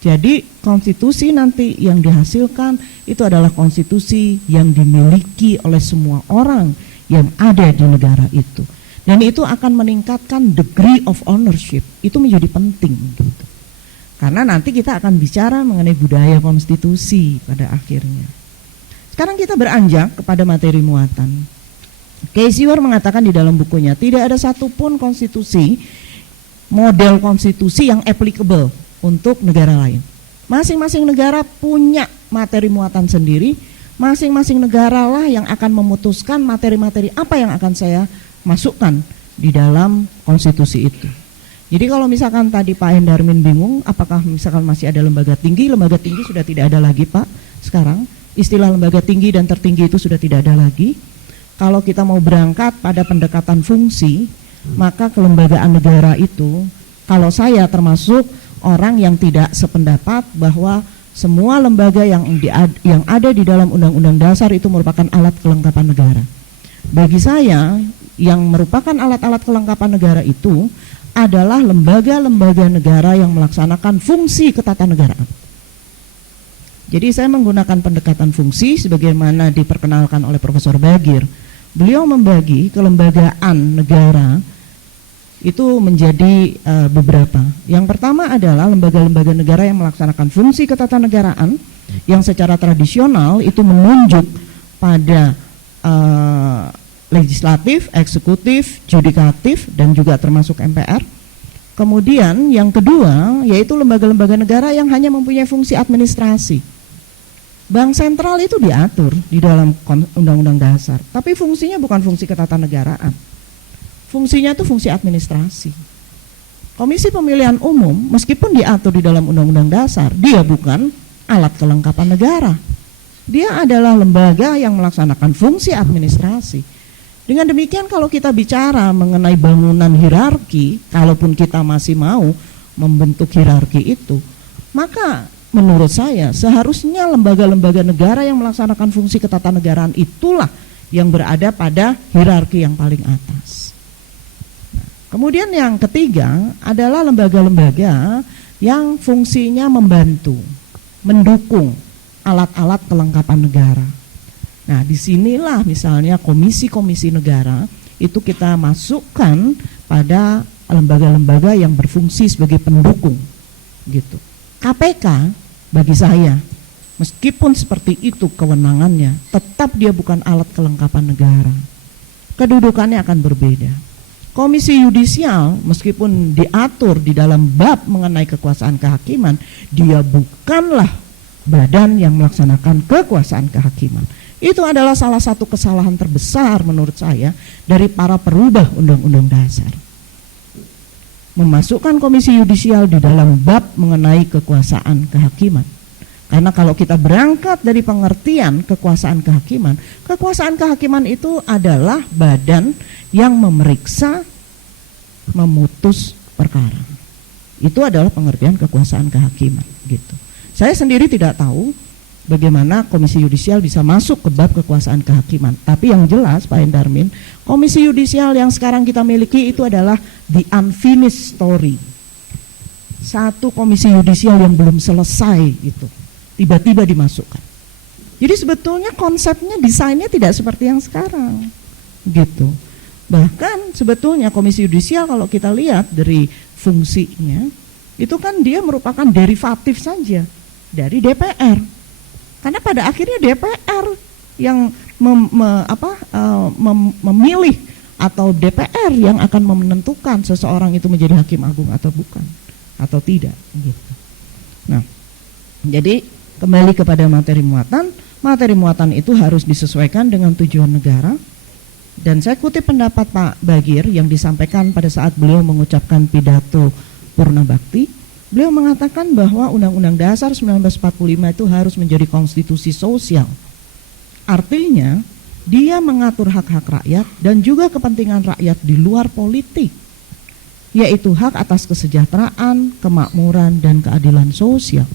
Jadi konstitusi nanti yang dihasilkan itu adalah konstitusi yang dimiliki oleh semua orang yang ada di negara itu. Dan itu akan meningkatkan degree of ownership, itu menjadi penting gitu. Karena nanti kita akan bicara mengenai budaya konstitusi pada akhirnya. Sekarang kita beranjak kepada materi muatan. Casey-Ward mengatakan di dalam bukunya, tidak ada satupun konstitusi, model konstitusi yang applicable untuk negara lain. Masing-masing negara punya materi muatan sendiri, masing-masing negara lah yang akan memutuskan materi-materi apa yang akan saya masukkan di dalam konstitusi itu. Jadi kalau misalkan tadi Pak Endarmin bingung, apakah misalkan masih ada lembaga tinggi sudah tidak ada lagi Pak sekarang. Istilah lembaga tinggi dan tertinggi itu sudah tidak ada lagi. Kalau kita mau berangkat pada pendekatan fungsi, maka kelembagaan negara itu, kalau saya termasuk orang yang tidak sependapat bahwa semua lembaga yang ada di dalam Undang-Undang Dasar itu merupakan alat kelengkapan negara. Bagi saya, yang merupakan alat-alat kelengkapan negara itu adalah lembaga-lembaga negara yang melaksanakan fungsi ketatanegaraan. Jadi saya menggunakan pendekatan fungsi sebagaimana diperkenalkan oleh Profesor Bagir. Beliau membagi kelembagaan negara itu menjadi beberapa. Yang pertama adalah lembaga-lembaga negara yang melaksanakan fungsi ketatanegaraan yang secara tradisional itu menunjuk pada legislatif, eksekutif, judikatif, dan juga termasuk MPR. Kemudian yang kedua yaitu lembaga-lembaga negara yang hanya mempunyai fungsi administrasi. Bank sentral itu diatur di dalam Undang-Undang Dasar, tapi fungsinya bukan fungsi ketatanegaraan. Fungsinya itu fungsi administrasi. Komisi Pemilihan Umum meskipun diatur di dalam Undang-Undang Dasar, dia bukan alat kelengkapan negara. Dia adalah lembaga yang melaksanakan fungsi administrasi. Dengan demikian kalau kita bicara mengenai bangunan hierarki, kalaupun kita masih mau membentuk hierarki itu, maka menurut saya seharusnya lembaga-lembaga negara yang melaksanakan fungsi ketatanegaraan itulah yang berada pada hierarki yang paling atas. Kemudian yang ketiga adalah lembaga-lembaga yang fungsinya membantu, mendukung alat-alat kelengkapan negara. Nah, disinilah misalnya komisi-komisi negara itu kita masukkan pada lembaga-lembaga yang berfungsi sebagai pendukung, gitu. KPK bagi saya, meskipun seperti itu kewenangannya, tetap dia bukan alat kelengkapan negara. Kedudukannya akan berbeda. Komisi yudisial meskipun diatur di dalam bab mengenai kekuasaan kehakiman, dia bukanlah badan yang melaksanakan kekuasaan kehakiman. Itu adalah salah satu kesalahan terbesar menurut saya dari para perubah Undang-Undang Dasar. memasukkan komisi yudisial di dalam bab mengenai kekuasaan kehakiman. Karena kalau kita berangkat dari pengertian kekuasaan kehakiman itu adalah badan yang memeriksa, memutus perkara. Itu adalah pengertian kekuasaan kehakiman gitu. Saya sendiri tidak tahu bagaimana komisi yudisial bisa masuk ke bab kekuasaan kehakiman. Tapi yang jelas Pak Endarmin, komisi yudisial yang sekarang kita miliki itu adalah the unfinished story. Satu komisi yudisial yang belum selesai itu tiba-tiba dimasukkan. Jadi sebetulnya konsepnya, desainnya tidak seperti yang sekarang gitu. Bahkan sebetulnya komisi yudisial kalau kita lihat dari fungsinya itu kan dia merupakan derivatif saja dari DPR. Karena pada akhirnya DPR yang memilih, atau DPR yang akan menentukan seseorang itu menjadi hakim agung atau bukan, atau tidak gitu. Nah, jadi kembali kepada materi muatan itu harus disesuaikan dengan tujuan negara. Dan saya kutip pendapat Pak Bagir yang disampaikan pada saat beliau mengucapkan pidato Purna Bakti. Beliau mengatakan bahwa Undang-Undang Dasar 1945 itu harus menjadi konstitusi sosial. Artinya dia mengatur hak-hak rakyat dan juga kepentingan rakyat di luar politik, yaitu hak atas kesejahteraan, kemakmuran, dan keadilan sosial.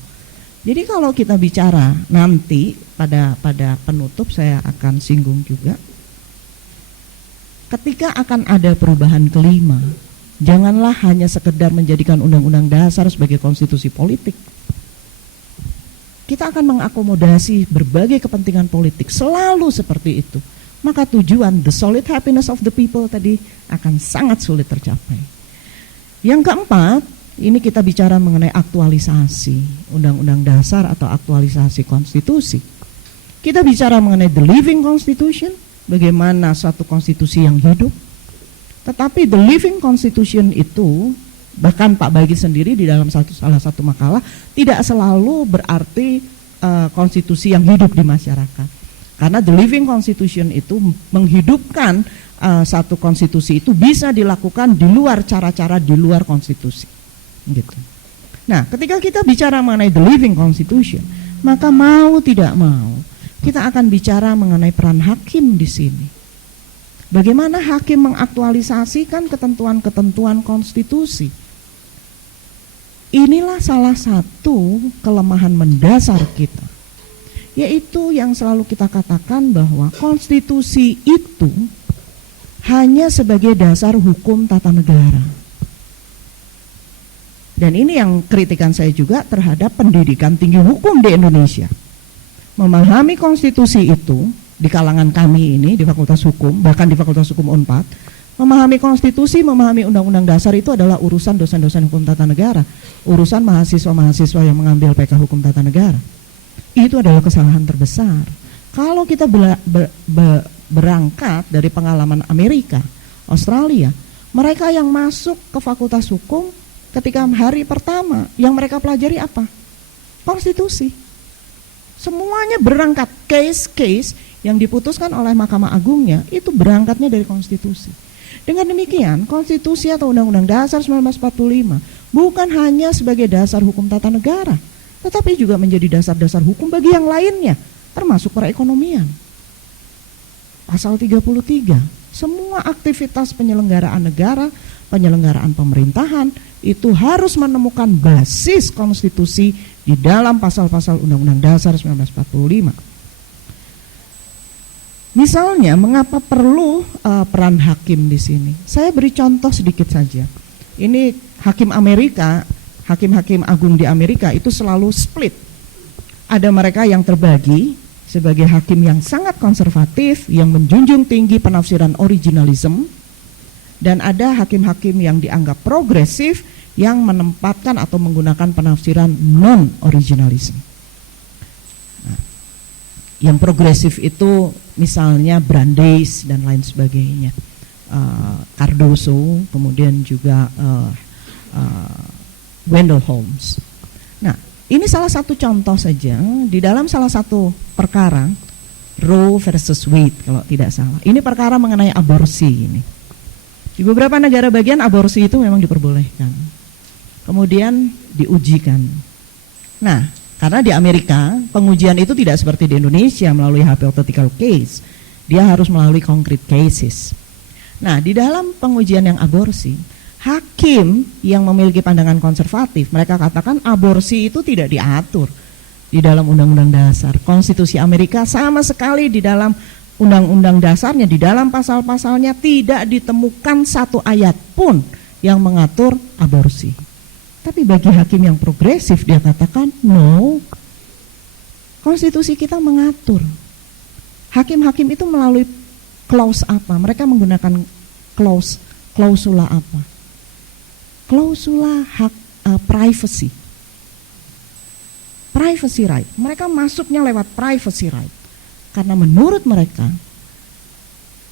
Jadi kalau kita bicara nanti pada penutup saya akan singgung juga, ketika akan ada perubahan kelima, janganlah hanya sekedar menjadikan Undang-Undang Dasar sebagai konstitusi politik. Kita akan mengakomodasi berbagai kepentingan politik, selalu seperti itu. Maka tujuan the solid happiness of the people tadi akan sangat sulit tercapai. Yang keempat, ini kita bicara mengenai aktualisasi Undang-Undang Dasar atau aktualisasi konstitusi. Kita bicara mengenai the living constitution, bagaimana suatu konstitusi yang hidup. Tetapi the living constitution itu, bahkan Pak Bagir sendiri di dalam salah satu makalah, tidak selalu berarti konstitusi yang hidup di masyarakat. Karena the living constitution itu menghidupkan satu konstitusi itu bisa dilakukan di luar cara-cara di luar konstitusi. Gitu. Nah, ketika kita bicara mengenai the living constitution, maka mau tidak mau kita akan bicara mengenai peran hakim di sini. Bagaimana hakim mengaktualisasikan ketentuan-ketentuan konstitusi. Inilah salah satu kelemahan mendasar kita, yaitu yang selalu kita katakan bahwa konstitusi itu hanya sebagai dasar hukum tata negara. Dan ini yang kritikan saya juga terhadap pendidikan tinggi hukum di Indonesia. Memahami konstitusi itu di kalangan kami ini di Fakultas Hukum, bahkan di Fakultas Hukum Unpad, memahami konstitusi, memahami undang-undang dasar itu adalah urusan dosen-dosen hukum tata negara, urusan mahasiswa-mahasiswa yang mengambil PK Hukum Tata Negara. Itu adalah kesalahan terbesar. Kalau kita berangkat dari pengalaman Amerika, Australia, mereka yang masuk ke Fakultas Hukum ketika hari pertama yang mereka pelajari apa? Konstitusi. Semuanya berangkat case-case yang diputuskan oleh Mahkamah Agungnya itu berangkatnya dari konstitusi. Dengan demikian, konstitusi atau Undang-Undang Dasar 1945 bukan hanya sebagai dasar hukum tata negara, tetapi juga menjadi dasar-dasar hukum bagi yang lainnya, termasuk perekonomian. Pasal 33, semua aktivitas penyelenggaraan negara, penyelenggaraan pemerintahan itu harus menemukan basis konstitusi di dalam pasal-pasal Undang-Undang Dasar 1945. Misalnya, mengapa perlu peran hakim di sini? Saya beri contoh sedikit saja. Ini hakim Amerika, hakim-hakim agung di Amerika itu selalu split. Ada mereka yang terbagi sebagai hakim yang sangat konservatif, yang menjunjung tinggi penafsiran originalism, dan ada hakim-hakim yang dianggap progresif, yang menempatkan atau menggunakan penafsiran non-originalism. Nah, yang progresif itu misalnya Brandeis dan lain sebagainya, Cardoso, kemudian juga Wendell Holmes. Nah, ini salah satu contoh saja di dalam salah satu perkara Roe versus Wade kalau tidak salah. Ini perkara mengenai aborsi ini. Di beberapa negara bagian aborsi itu memang diperbolehkan. Kemudian diujikan. Nah, karena di Amerika pengujian itu tidak seperti di Indonesia melalui hypothetical case. Dia harus melalui concrete cases. Nah, di dalam pengujian yang aborsi, hakim yang memiliki pandangan konservatif, mereka katakan aborsi itu tidak diatur di dalam undang-undang dasar. Konstitusi Amerika sama sekali di dalam undang-undang dasarnya, di dalam pasal-pasalnya tidak ditemukan satu ayat pun yang mengatur aborsi. Tapi bagi hakim yang progresif dia katakan, no, konstitusi kita mengatur. Hakim-hakim itu melalui clause apa? Mereka menggunakan klausula apa? Klausula hak privacy. Privacy right. Mereka masuknya lewat privacy right. Karena menurut mereka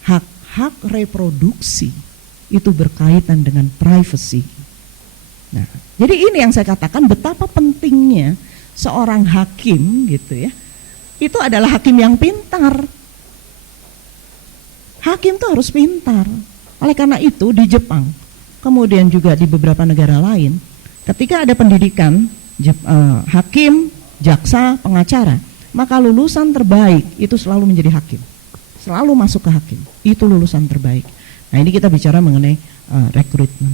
hak-hak reproduksi itu berkaitan dengan privacy. Nah, jadi ini yang saya katakan betapa pentingnya seorang hakim gitu ya. Itu adalah hakim yang pintar. Hakim itu harus pintar. Oleh karena itu di Jepang, kemudian juga di beberapa negara lain, ketika ada pendidikan hakim, jaksa, pengacara, maka lulusan terbaik itu selalu menjadi hakim. Selalu masuk ke hakim. Itu lulusan terbaik. Nah, ini kita bicara mengenai rekrutmen.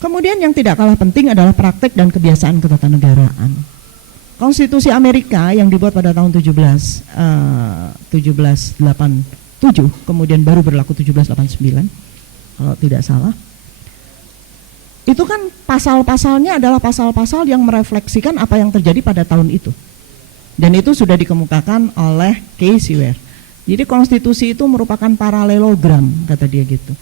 Kemudian yang tidak kalah penting adalah praktek dan kebiasaan ketatanegaraan. Konstitusi Amerika yang dibuat pada tahun 1787, kemudian baru berlaku 1789, kalau tidak salah. Itu kan pasal-pasalnya adalah pasal-pasal yang merefleksikan apa yang terjadi pada tahun itu. Dan itu sudah dikemukakan oleh Casey Ware. Jadi konstitusi itu merupakan paralelogram, kata dia gitu.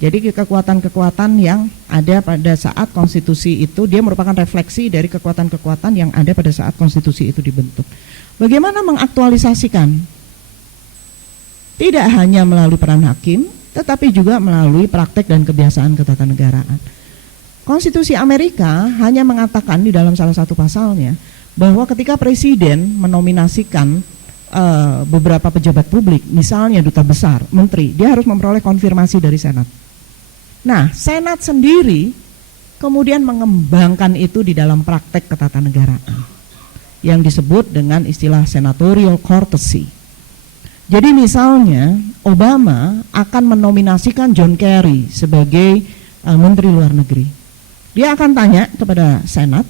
Jadi kekuatan-kekuatan yang ada pada saat konstitusi itu, dia merupakan refleksi dari kekuatan-kekuatan yang ada pada saat konstitusi itu dibentuk. Bagaimana mengaktualisasikan? Tidak hanya melalui peran hakim, tetapi juga melalui praktek dan kebiasaan ketatanegaraan. Konstitusi Amerika hanya mengatakan di dalam salah satu pasalnya bahwa ketika presiden menominasikan beberapa pejabat publik, misalnya duta besar, menteri, dia harus memperoleh konfirmasi dari Senat. Nah, Senat sendiri kemudian mengembangkan itu di dalam praktek ketatanegaraan yang disebut dengan istilah senatorial courtesy. Jadi misalnya Obama akan menominasikan John Kerry sebagai menteri luar negeri. Dia akan tanya kepada Senat,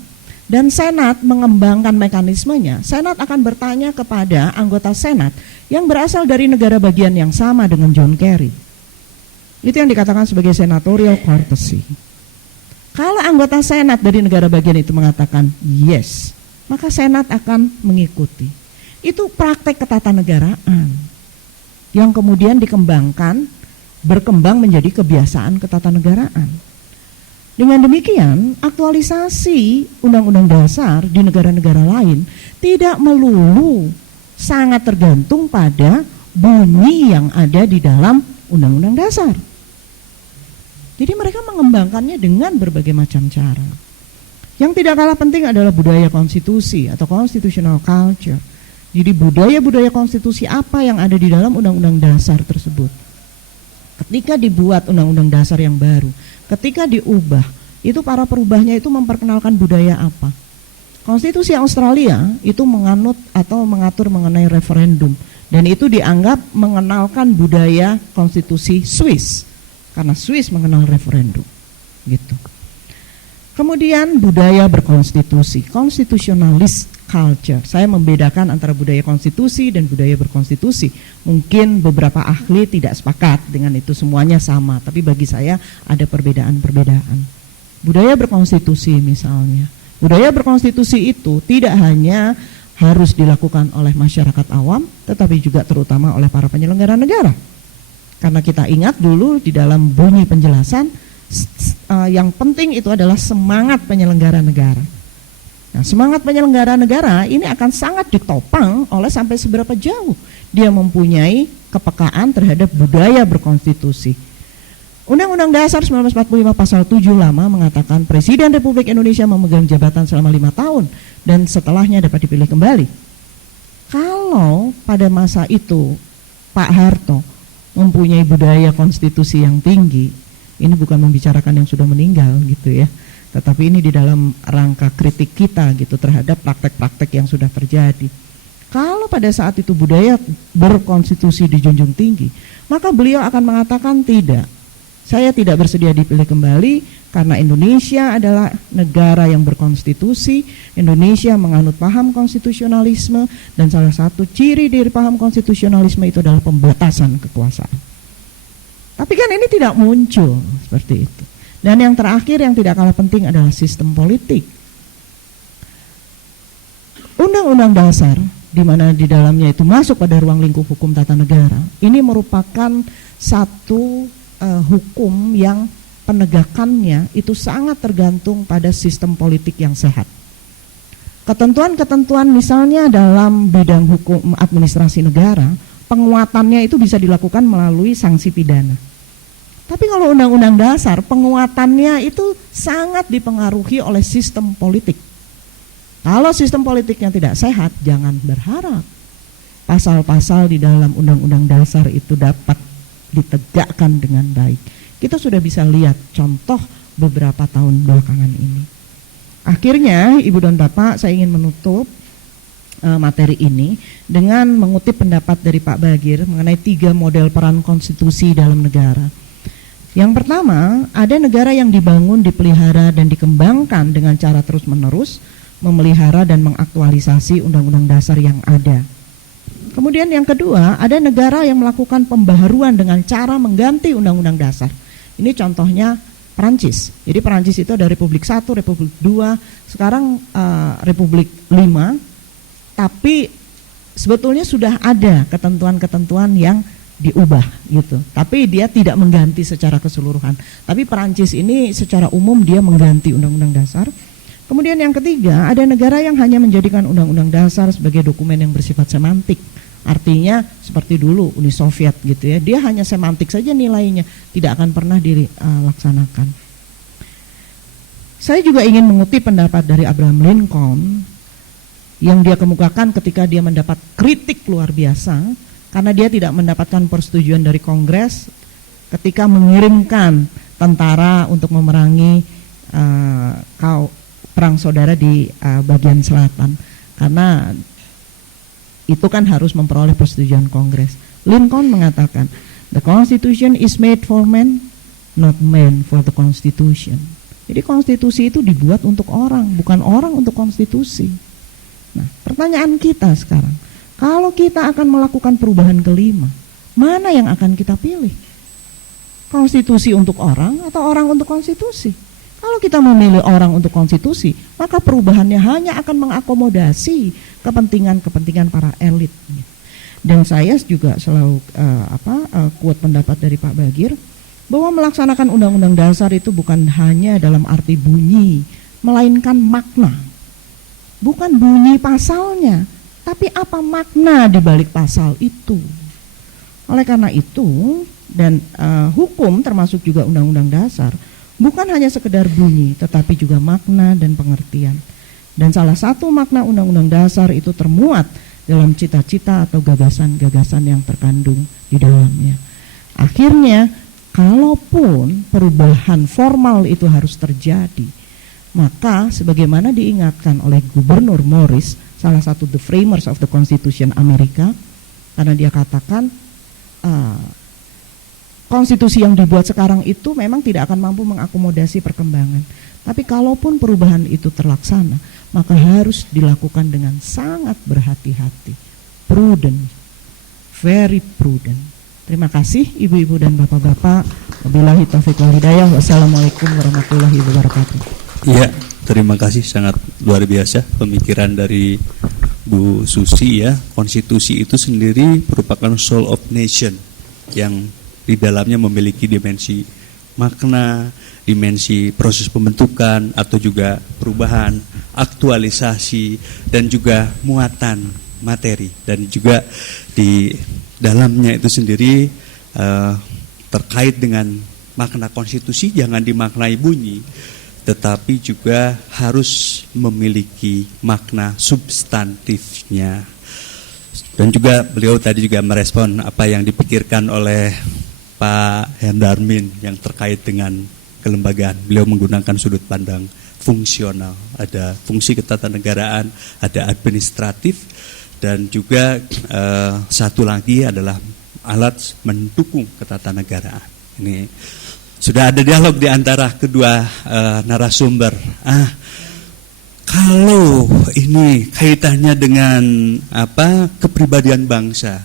dan Senat mengembangkan mekanismenya. Senat akan bertanya kepada anggota Senat yang berasal dari negara bagian yang sama dengan John Kerry. Itu yang dikatakan sebagai senatorial courtesy. Kalau anggota Senat dari negara bagian itu mengatakan yes, maka Senat akan mengikuti. Itu praktek ketatanegaraan yang kemudian berkembang menjadi kebiasaan ketatanegaraan. Dengan demikian, aktualisasi Undang-Undang Dasar di negara-negara lain tidak melulu sangat tergantung pada bunyi yang ada di dalam Undang-Undang Dasar. Jadi mereka mengembangkannya dengan berbagai macam cara. Yang tidak kalah penting adalah budaya konstitusi atau constitutional culture. Jadi budaya-budaya konstitusi apa yang ada di dalam Undang-Undang Dasar tersebut. Ketika dibuat Undang-Undang Dasar yang baru, ketika diubah, itu para perubahnya itu memperkenalkan budaya apa. Konstitusi Australia itu menganut atau mengatur mengenai referendum, dan itu dianggap mengenalkan budaya konstitusi Swiss, karena Swiss mengenal referendum, gitu. Kemudian budaya berkonstitusi, constitutionalist culture. Saya membedakan antara budaya konstitusi dan budaya berkonstitusi. Mungkin beberapa ahli tidak sepakat dengan itu, semuanya sama, tapi bagi saya ada perbedaan-perbedaan. Budaya berkonstitusi misalnya, budaya berkonstitusi itu tidak hanya harus dilakukan oleh masyarakat awam, tetapi juga terutama oleh para penyelenggara negara. Karena kita ingat dulu di dalam bunyi penjelasan, yang penting itu adalah semangat penyelenggara negara. Nah, semangat penyelenggara negara ini akan sangat ditopang oleh sampai seberapa jauh dia mempunyai kepekaan terhadap budaya berkonstitusi. Undang-Undang Dasar 1945 pasal 7 lama mengatakan Presiden Republik Indonesia memegang jabatan selama 5 tahun dan setelahnya dapat dipilih kembali. Kalau pada masa itu Pak Harto mempunyai budaya konstitusi yang tinggi. Ini bukan membicarakan yang sudah meninggal gitu ya, tetapi ini di dalam rangka kritik kita gitu terhadap praktek-praktek yang sudah terjadi. Kalau pada saat itu budaya berkonstitusi dijunjung tinggi, maka beliau akan mengatakan tidak, saya tidak bersedia dipilih kembali karena Indonesia adalah negara yang berkonstitusi, Indonesia menganut paham konstitusionalisme, dan salah satu ciri dari paham konstitusionalisme itu adalah pembatasan kekuasaan. Tapi kan ini tidak muncul seperti itu. Dan yang terakhir yang tidak kalah penting adalah sistem politik. Undang-undang dasar, di mana di dalamnya itu masuk pada ruang lingkup hukum tata negara, ini merupakan satu hukum yang penegakannya itu sangat tergantung pada sistem politik yang sehat. Ketentuan-ketentuan misalnya dalam bidang hukum administrasi negara, penguatannya itu bisa dilakukan melalui sanksi pidana. Tapi kalau undang-undang dasar, penguatannya itu sangat dipengaruhi oleh sistem politik. Kalau sistem politiknya tidak sehat, jangan berharap pasal-pasal di dalam undang-undang dasar itu dapat ditegakkan dengan baik. Kita sudah bisa lihat contoh beberapa tahun belakangan ini. Akhirnya, Ibu dan Bapak, saya ingin menutup materi ini dengan mengutip pendapat dari Pak Bagir mengenai 3 model peran konstitusi dalam negara. Yang pertama, ada negara yang dibangun, dipelihara, dan dikembangkan dengan cara terus-menerus memelihara dan mengaktualisasi undang-undang dasar yang ada. Kemudian yang kedua, ada negara yang melakukan pembaharuan dengan cara mengganti undang-undang dasar. Ini contohnya Perancis. Jadi Perancis itu ada Republik 1, Republik 2, sekarang Republik 5, tapi sebetulnya sudah ada ketentuan-ketentuan yang diubah gitu. Tapi dia tidak mengganti secara keseluruhan. Tapi Perancis ini secara umum dia mengganti undang-undang dasar. Kemudian yang ketiga, ada negara yang hanya menjadikan undang-undang dasar sebagai dokumen yang bersifat semantik. Artinya seperti dulu Uni Soviet gitu ya. Dia hanya semantik saja nilainya, tidak akan pernah dilaksanakan. Saya juga ingin mengutip pendapat dari Abraham Lincoln yang dia kemukakan ketika dia mendapat kritik luar biasa karena dia tidak mendapatkan persetujuan dari Kongres ketika mengirimkan tentara untuk memerangi perang saudara di bagian selatan, karena itu kan harus memperoleh persetujuan Kongres. Lincoln mengatakan, the Constitution is made for man, not man for the Constitution. Jadi konstitusi itu dibuat untuk orang, bukan orang untuk konstitusi. Nah, pertanyaan kita sekarang, kalau kita akan melakukan perubahan kelima, mana yang akan kita pilih? Konstitusi untuk orang atau orang untuk konstitusi? Kalau kita memilih orang untuk konstitusi, maka perubahannya hanya akan mengakomodasi kepentingan-kepentingan para elit. Dan saya juga selalu quote pendapat dari Pak Bagir bahwa melaksanakan undang-undang dasar itu bukan hanya dalam arti bunyi, melainkan makna. Bukan bunyi pasalnya, tapi apa makna di balik pasal itu. Oleh karena itu, dan hukum termasuk juga undang-undang dasar bukan hanya sekedar bunyi, tetapi juga makna dan pengertian. Dan salah satu makna undang-undang dasar itu termuat dalam cita-cita atau gagasan-gagasan yang terkandung di dalamnya. Akhirnya, kalaupun perubahan formal itu harus terjadi, maka sebagaimana diingatkan oleh Gubernur Morris, salah satu the framers of the Constitution Amerika, karena dia katakan konstitusi yang dibuat sekarang itu memang tidak akan mampu mengakomodasi perkembangan. Tapi kalaupun perubahan itu terlaksana, maka harus dilakukan dengan sangat berhati-hati. Prudent, very prudent. Terima kasih ibu-ibu dan bapak-bapak. Wabillahi taufiq wal hidayah. Wassalamualaikum warahmatullahi wabarakatuh. Iya, terima kasih, sangat luar biasa pemikiran dari Bu Susi ya. Konstitusi itu sendiri merupakan soul of nation yang di dalamnya memiliki dimensi makna, dimensi proses pembentukan atau juga perubahan, aktualisasi, dan juga muatan materi. Dan juga di dalamnya itu sendiri terkait dengan makna konstitusi jangan dimaknai bunyi, tetapi juga harus memiliki makna substantifnya. Dan juga beliau tadi juga merespon apa yang dipikirkan oleh Pak Hendarmin yang terkait dengan kelembagaan. Beliau menggunakan sudut pandang fungsional, ada fungsi ketatanegaraan, ada administratif, dan juga satu lagi adalah alat mendukung ketatanegaraan. Ini sudah ada dialog di antara kedua narasumber. Kalau ini kaitannya dengan kepribadian bangsa,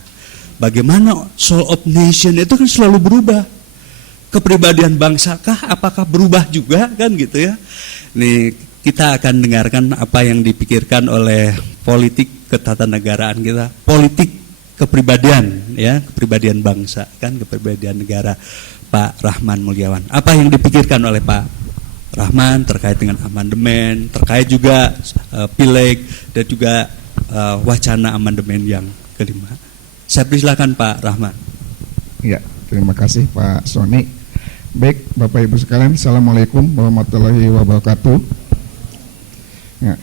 bagaimana soul of nation itu kan selalu berubah. Kepribadian bangsa kah? Apakah berubah juga kan gitu ya? Nih kita akan dengarkan apa yang dipikirkan oleh politik ketatanegaraan kita, politik kepribadian ya, kepribadian bangsa kan, kepribadian negara, Pak Rahman Mulyawan. Apa yang dipikirkan oleh Pak Rahman terkait dengan amandemen, terkait juga pileg dan juga wacana amandemen yang kelima. Saya persilakan Pak Rahman. Ya, terima kasih Pak Sony. Baik, Bapak Ibu sekalian, Assalamualaikum warahmatullahi wabarakatuh. Ya,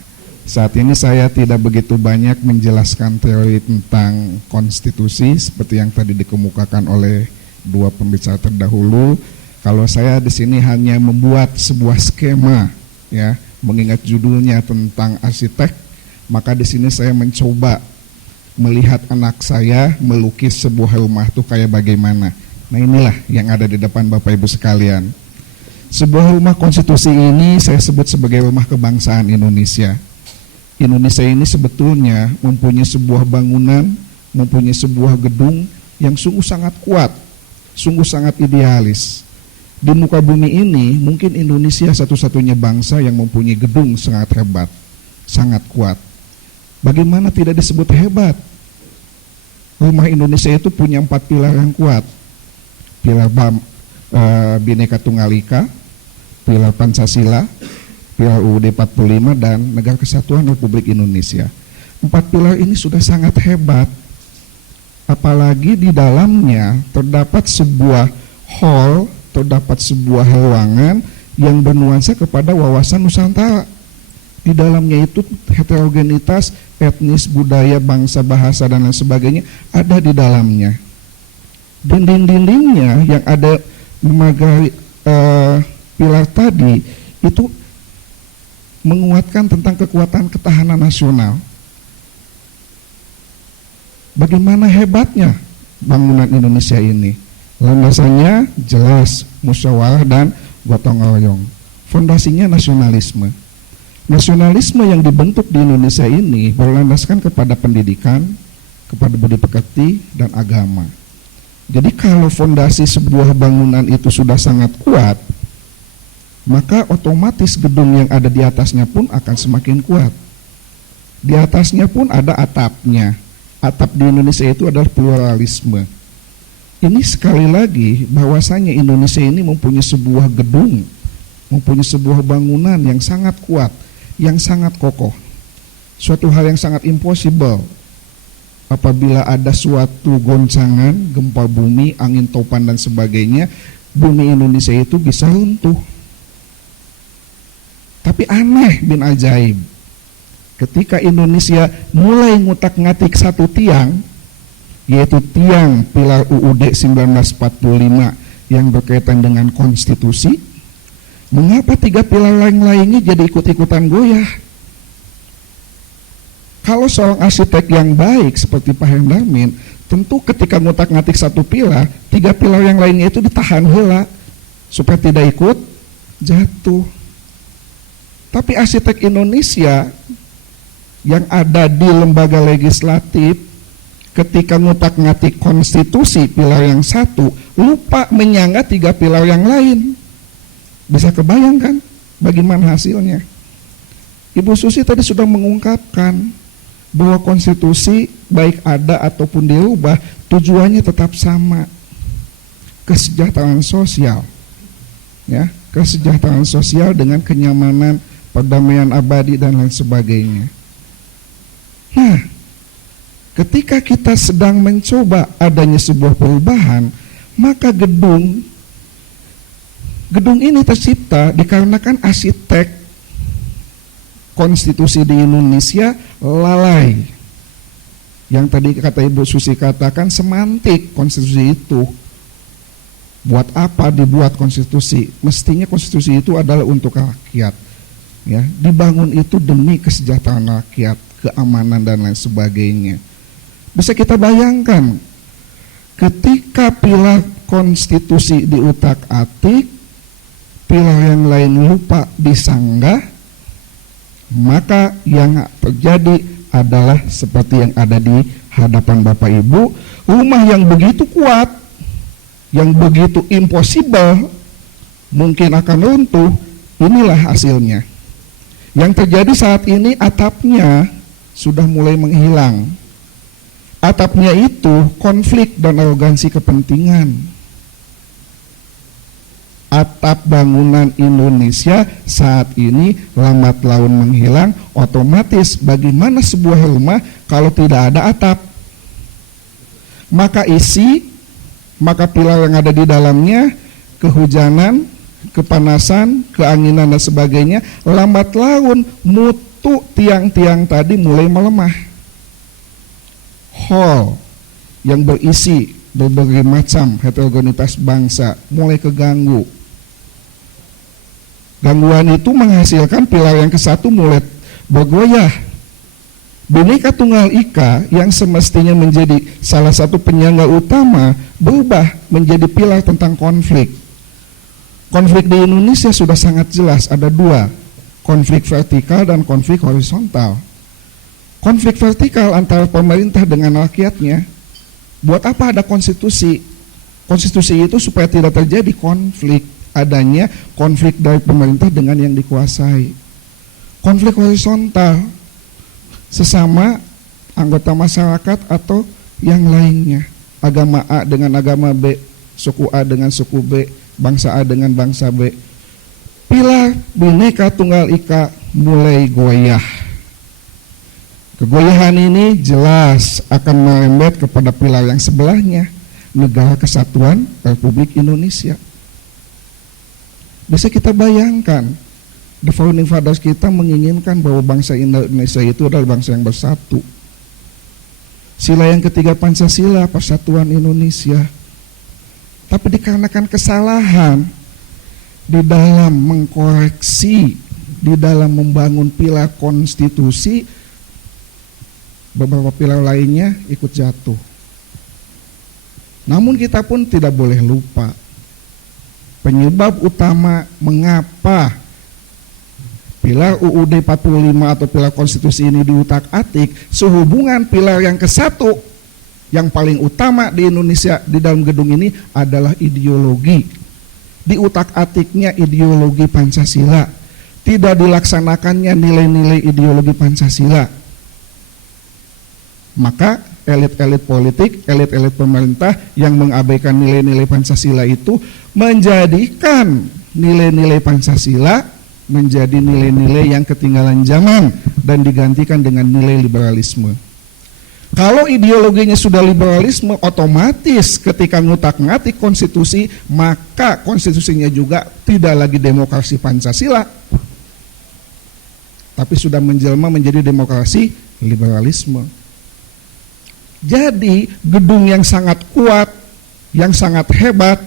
saat ini saya tidak begitu banyak menjelaskan teori tentang konstitusi seperti yang tadi dikemukakan oleh dua pembicara terdahulu. Kalau saya di sini hanya membuat sebuah skema, ya, mengingat judulnya tentang arsitek, maka di sini saya mencoba melihat anak saya melukis sebuah rumah itu kayak bagaimana. Nah inilah yang ada di depan Bapak Ibu sekalian. Sebuah rumah konstitusi ini saya sebut sebagai rumah kebangsaan Indonesia. Indonesia ini sebetulnya mempunyai sebuah bangunan, mempunyai sebuah gedung yang sungguh sangat kuat, sungguh sangat idealis. Di muka bumi ini mungkin Indonesia satu-satunya bangsa yang mempunyai gedung sangat hebat, sangat kuat. Bagaimana tidak disebut hebat? Rumah Indonesia itu punya 4 pilar yang kuat. Pilar Bhinneka Tunggal Ika, pilar Pancasila, pilar UUD 45, dan Negara Kesatuan Republik Indonesia. 4 pilar ini sudah sangat hebat. Apalagi di dalamnya terdapat sebuah hall, terdapat sebuah ruangan yang bernuansa kepada wawasan Nusantara. Di dalamnya itu heterogenitas etnis, budaya, bangsa, bahasa, dan lain sebagainya ada di dalamnya. Dinding-dindingnya yang ada memagai pilar tadi itu menguatkan tentang kekuatan ketahanan nasional. Bagaimana hebatnya bangunan Indonesia ini? Landasannya jelas, musyawarah dan gotong royong. Fondasinya nasionalisme. Nasionalisme yang dibentuk di Indonesia ini berlandaskan kepada pendidikan, kepada budi pekerti, dan agama. Jadi kalau fondasi sebuah bangunan itu sudah sangat kuat, maka otomatis gedung yang ada di atasnya pun akan semakin kuat. Di atasnya pun ada atapnya. Atap di Indonesia itu adalah pluralisme. Ini sekali lagi bahwasanya Indonesia ini mempunyai sebuah gedung, mempunyai sebuah bangunan yang sangat kuat, yang sangat kokoh. Suatu hal yang sangat impossible. Apabila ada suatu goncangan, gempa bumi, angin topan dan sebagainya, bumi Indonesia itu bisa runtuh. Tapi aneh bin ajaib, ketika Indonesia mulai ngutak-ngatik satu tiang, yaitu tiang pilar UUD 1945 yang berkaitan dengan konstitusi, mengapa 3 pilar lain-lainnya jadi ikut-ikutan goyah? Kalau seorang arsitek yang baik seperti Pak Hendarmin, tentu ketika ngutak-ngatik satu pilar, 3 pilar yang lainnya itu ditahan heula supaya tidak ikut jatuh. Tapi arsitek Indonesia yang ada di lembaga legislatif ketika ngutak-ngatik konstitusi pilar yang satu, lupa menyangga 3 pilar yang lain. Bisa kebayangkan bagaimana hasilnya? Ibu Susi tadi sudah mengungkapkan bahwa konstitusi baik ada ataupun dirubah tujuannya tetap sama, kesejahteraan sosial, ya, kesejahteraan sosial dengan kenyamanan, perdamaian abadi dan lain sebagainya. Nah, ketika kita sedang mencoba adanya sebuah perubahan, maka gedung ini tercipta dikarenakan arsitek konstitusi di Indonesia lalai. Yang tadi kata Ibu Susi katakan semantik konstitusi itu. Buat apa dibuat konstitusi? Mestinya konstitusi itu adalah untuk rakyat. Ya, dibangun itu demi kesejahteraan rakyat, keamanan dan lain sebagainya. Bisa kita bayangkan ketika pilar konstitusi diutak-atik, pilar yang lain lupa disanggah, maka yang terjadi adalah seperti yang ada di hadapan Bapak Ibu, rumah yang begitu kuat, yang begitu impossible, mungkin akan runtuh. Inilah hasilnya. Yang terjadi saat ini, atapnya sudah mulai menghilang. Atapnya itu konflik dan arogansi kepentingan. Atap bangunan Indonesia saat ini lambat laun menghilang. Otomatis bagaimana sebuah rumah kalau tidak ada atap? Maka maka pilar yang ada di dalamnya, kehujanan, kepanasan, keanginan dan sebagainya, lambat laun mutu tiang-tiang tadi mulai melemah. Hall yang berisi berbagai macam heterogenitas bangsa mulai keganggu. Gangguan itu menghasilkan pilar yang ke-1 mulai bergoyah. Bhinneka Tunggal Ika yang semestinya menjadi salah satu penyangga utama berubah menjadi pilar tentang konflik. Konflik di Indonesia sudah sangat jelas, ada 2, konflik vertikal dan konflik horizontal. Konflik vertikal antara pemerintah dengan rakyatnya. Buat apa ada konstitusi? Konstitusi itu supaya tidak terjadi konflik, adanya konflik dari pemerintah dengan yang dikuasai. Konflik horizontal, sesama anggota masyarakat atau yang lainnya, agama A dengan agama B, suku A dengan suku B, bangsa A dengan bangsa B. Pilar Bhinneka Tunggal Ika mulai goyah. Kegoyahan ini jelas akan merembet kepada pilar yang sebelahnya, Negara Kesatuan Republik Indonesia. Bisa kita bayangkan, the founding fathers kita menginginkan bahwa bangsa Indonesia itu adalah bangsa yang bersatu. Sila yang ketiga Pancasila, Persatuan Indonesia. Tapi dikarenakan kesalahan di dalam mengkoreksi, di dalam membangun pilar konstitusi, beberapa pilar lainnya ikut jatuh. Namun kita pun tidak boleh lupa penyebab utama mengapa pilar UUD 45 atau pilar konstitusi ini diutak-atik sehubungan pilar yang ke-1 yang paling utama di Indonesia di dalam gedung ini adalah ideologi. Diutak-atiknya ideologi Pancasila, tidak dilaksanakannya nilai-nilai ideologi Pancasila. Maka elit-elit politik, elit-elit pemerintah yang mengabaikan nilai-nilai Pancasila itu menjadikan nilai-nilai Pancasila menjadi nilai-nilai yang ketinggalan zaman dan digantikan dengan nilai liberalisme. Kalau ideologinya sudah liberalisme, otomatis ketika ngutak-ngatik konstitusi, maka konstitusinya juga tidak lagi demokrasi Pancasila, tapi sudah menjelma menjadi demokrasi liberalisme. Jadi gedung yang sangat kuat, yang sangat hebat,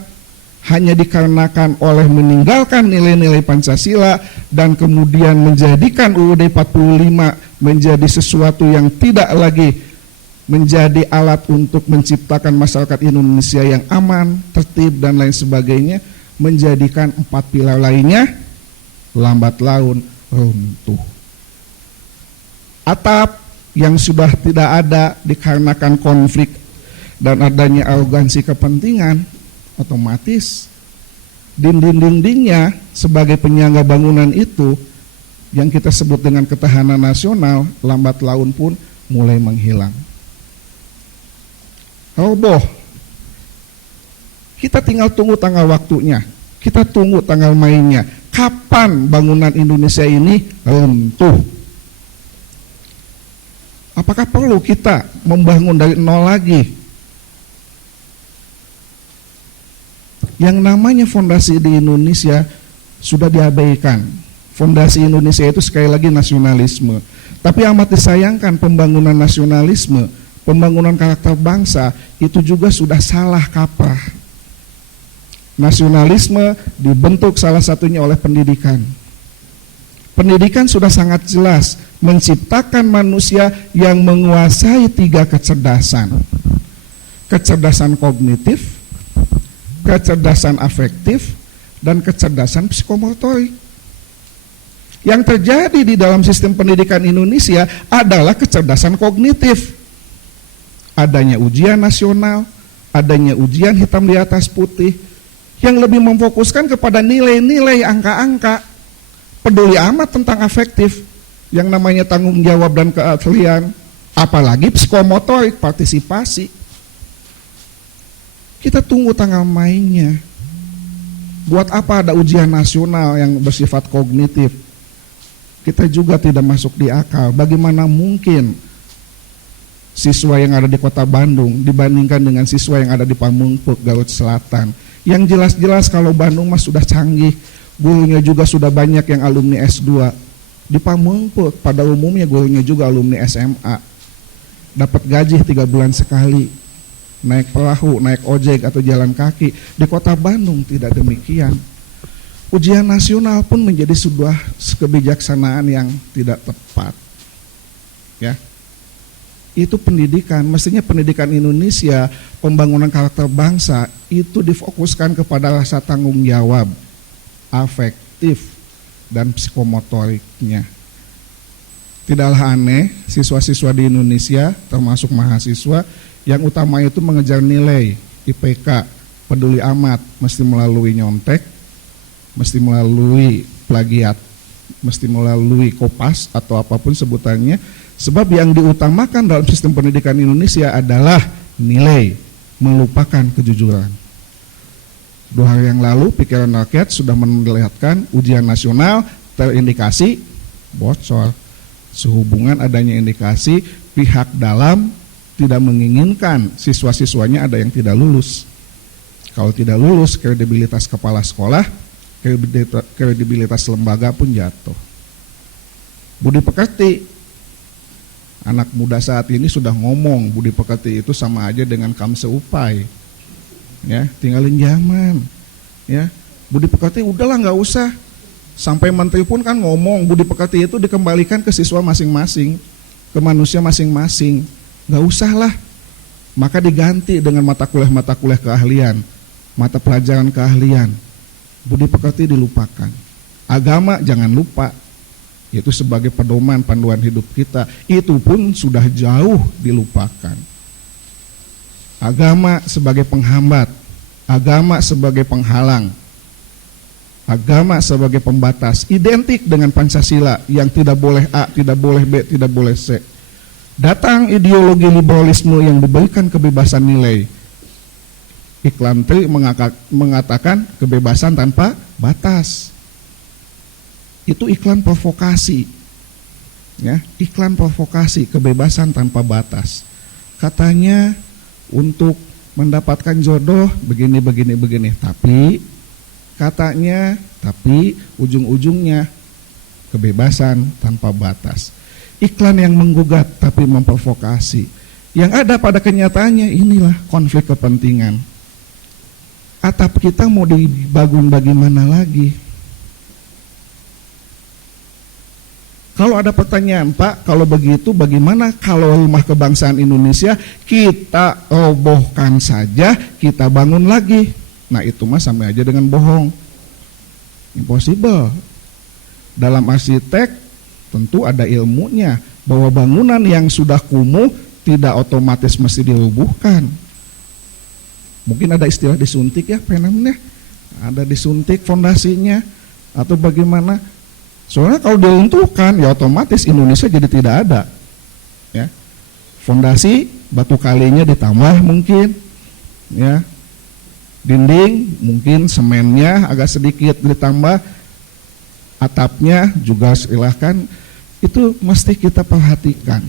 hanya dikarenakan oleh meninggalkan nilai-nilai Pancasila dan kemudian menjadikan UUD 45 menjadi sesuatu yang tidak lagi menjadi alat untuk menciptakan masyarakat Indonesia yang aman, tertib dan lain sebagainya, menjadikan 4 pilar lainnya lambat laun runtuh. Atap yang sudah tidak ada dikarenakan konflik dan adanya arogansi kepentingan, otomatis dinding-dindingnya sebagai penyangga bangunan itu yang kita sebut dengan ketahanan nasional lambat laun pun mulai menghilang. Roboh. Kita tinggal tunggu tanggal waktunya, kita tunggu tanggal mainnya. Kapan bangunan Indonesia ini runtuh? Apakah perlu kita membangun dari nol lagi? Yang namanya fondasi di Indonesia sudah diabaikan. Fondasi Indonesia itu sekali lagi nasionalisme. Tapi amat disayangkan pembangunan nasionalisme, pembangunan karakter bangsa itu juga sudah salah kaprah. Nasionalisme dibentuk salah satunya oleh pendidikan. Pendidikan sudah sangat jelas menciptakan manusia yang menguasai 3 kecerdasan. Kecerdasan kognitif, kecerdasan afektif, dan kecerdasan psikomotorik. Yang terjadi di dalam sistem pendidikan Indonesia adalah kecerdasan kognitif. Adanya ujian nasional, adanya ujian hitam di atas putih, yang lebih memfokuskan kepada nilai-nilai angka-angka, peduli amat tentang afektif, yang namanya tanggung jawab dan keahlian, apalagi psikomotorik, partisipasi. Kita tunggu tanggal mainnya. Buat apa ada ujian nasional yang bersifat kognitif? Kita juga tidak masuk di akal. Bagaimana mungkin siswa yang ada di Kota Bandung dibandingkan dengan siswa yang ada di Pamengpeuk, Garut Selatan? Yang jelas-jelas kalau Bandung mah sudah canggih, gurunya juga sudah banyak yang alumni S2. Di Pamengpeuk pada umumnya gurunya juga alumni SMA. Dapat gaji 3 bulan sekali, naik perahu, naik ojek atau jalan kaki. Di Kota Bandung tidak demikian. Ujian nasional pun menjadi sebuah kebijaksanaan yang tidak tepat. Ya. Itu pendidikan, mestinya pendidikan Indonesia, pembangunan karakter bangsa itu difokuskan kepada rasa tanggung jawab, afektif, dan psikomotoriknya. Tidaklah aneh siswa-siswa di Indonesia termasuk mahasiswa yang utama itu mengejar nilai, IPK, peduli amat, mesti melalui nyontek, mesti melalui plagiat, mesti melalui kopas atau apapun sebutannya. Sebab yang diutamakan dalam sistem pendidikan Indonesia adalah nilai, melupakan kejujuran. 2 hari yang lalu pikiran rakyat sudah memperlihatkan ujian nasional terindikasi bocor. Sehubungan adanya indikasi pihak dalam tidak menginginkan siswa-siswanya ada yang tidak lulus. Kalau tidak lulus, kredibilitas kepala sekolah, kredibilitas lembaga pun jatuh. Budi pekerti. Anak muda saat ini sudah ngomong budi pekerti itu sama aja dengan kamseupai. Ya, tinggalin zaman. Ya, budi pekerti udahlah nggak usah. Sampai menteri pun kan ngomong budi pekerti itu dikembalikan ke siswa masing-masing, ke manusia masing-masing. Nggak usah lah. Maka diganti dengan mata kuliah keahlian, mata pelajaran keahlian. Budi pekerti dilupakan. Agama jangan lupa. Itu sebagai pedoman panduan hidup kita, itu pun sudah jauh dilupakan. Agama sebagai penghambat, agama sebagai penghalang, agama sebagai pembatas, identik dengan Pancasila yang tidak boleh A, tidak boleh B, tidak boleh C. Datang ideologi liberalisme yang diberikan kebebasan nilai. Iklan Tri mengatakan kebebasan tanpa batas. Itu iklan provokasi, ya, iklan provokasi, kebebasan tanpa batas. Katanya untuk mendapatkan jodoh begini, tapi katanya, tapi ujung-ujungnya kebebasan tanpa batas. Iklan yang menggugat tapi memprovokasi. Yang ada pada kenyataannya inilah konflik kepentingan. Atap kita mau dibangun bagaimana lagi? Kalau ada pertanyaan, Pak, kalau begitu bagaimana kalau rumah kebangsaan Indonesia kita robohkan saja, kita bangun lagi? Nah itu mah sama aja dengan bohong. Impossible. Dalam arsitek tentu ada ilmunya, bahwa bangunan yang sudah kumuh tidak otomatis mesti dirubuhkan. Mungkin ada istilah disuntik ya, penamnya. Ada disuntik fondasinya atau bagaimana? Soalnya kalau diruntuhkan ya otomatis Indonesia jadi tidak ada. Ya. Fondasi batu kalinya ditambah mungkin, ya. Dinding mungkin semennya agak sedikit ditambah, atapnya juga silahkan. Itu mesti kita perhatikan.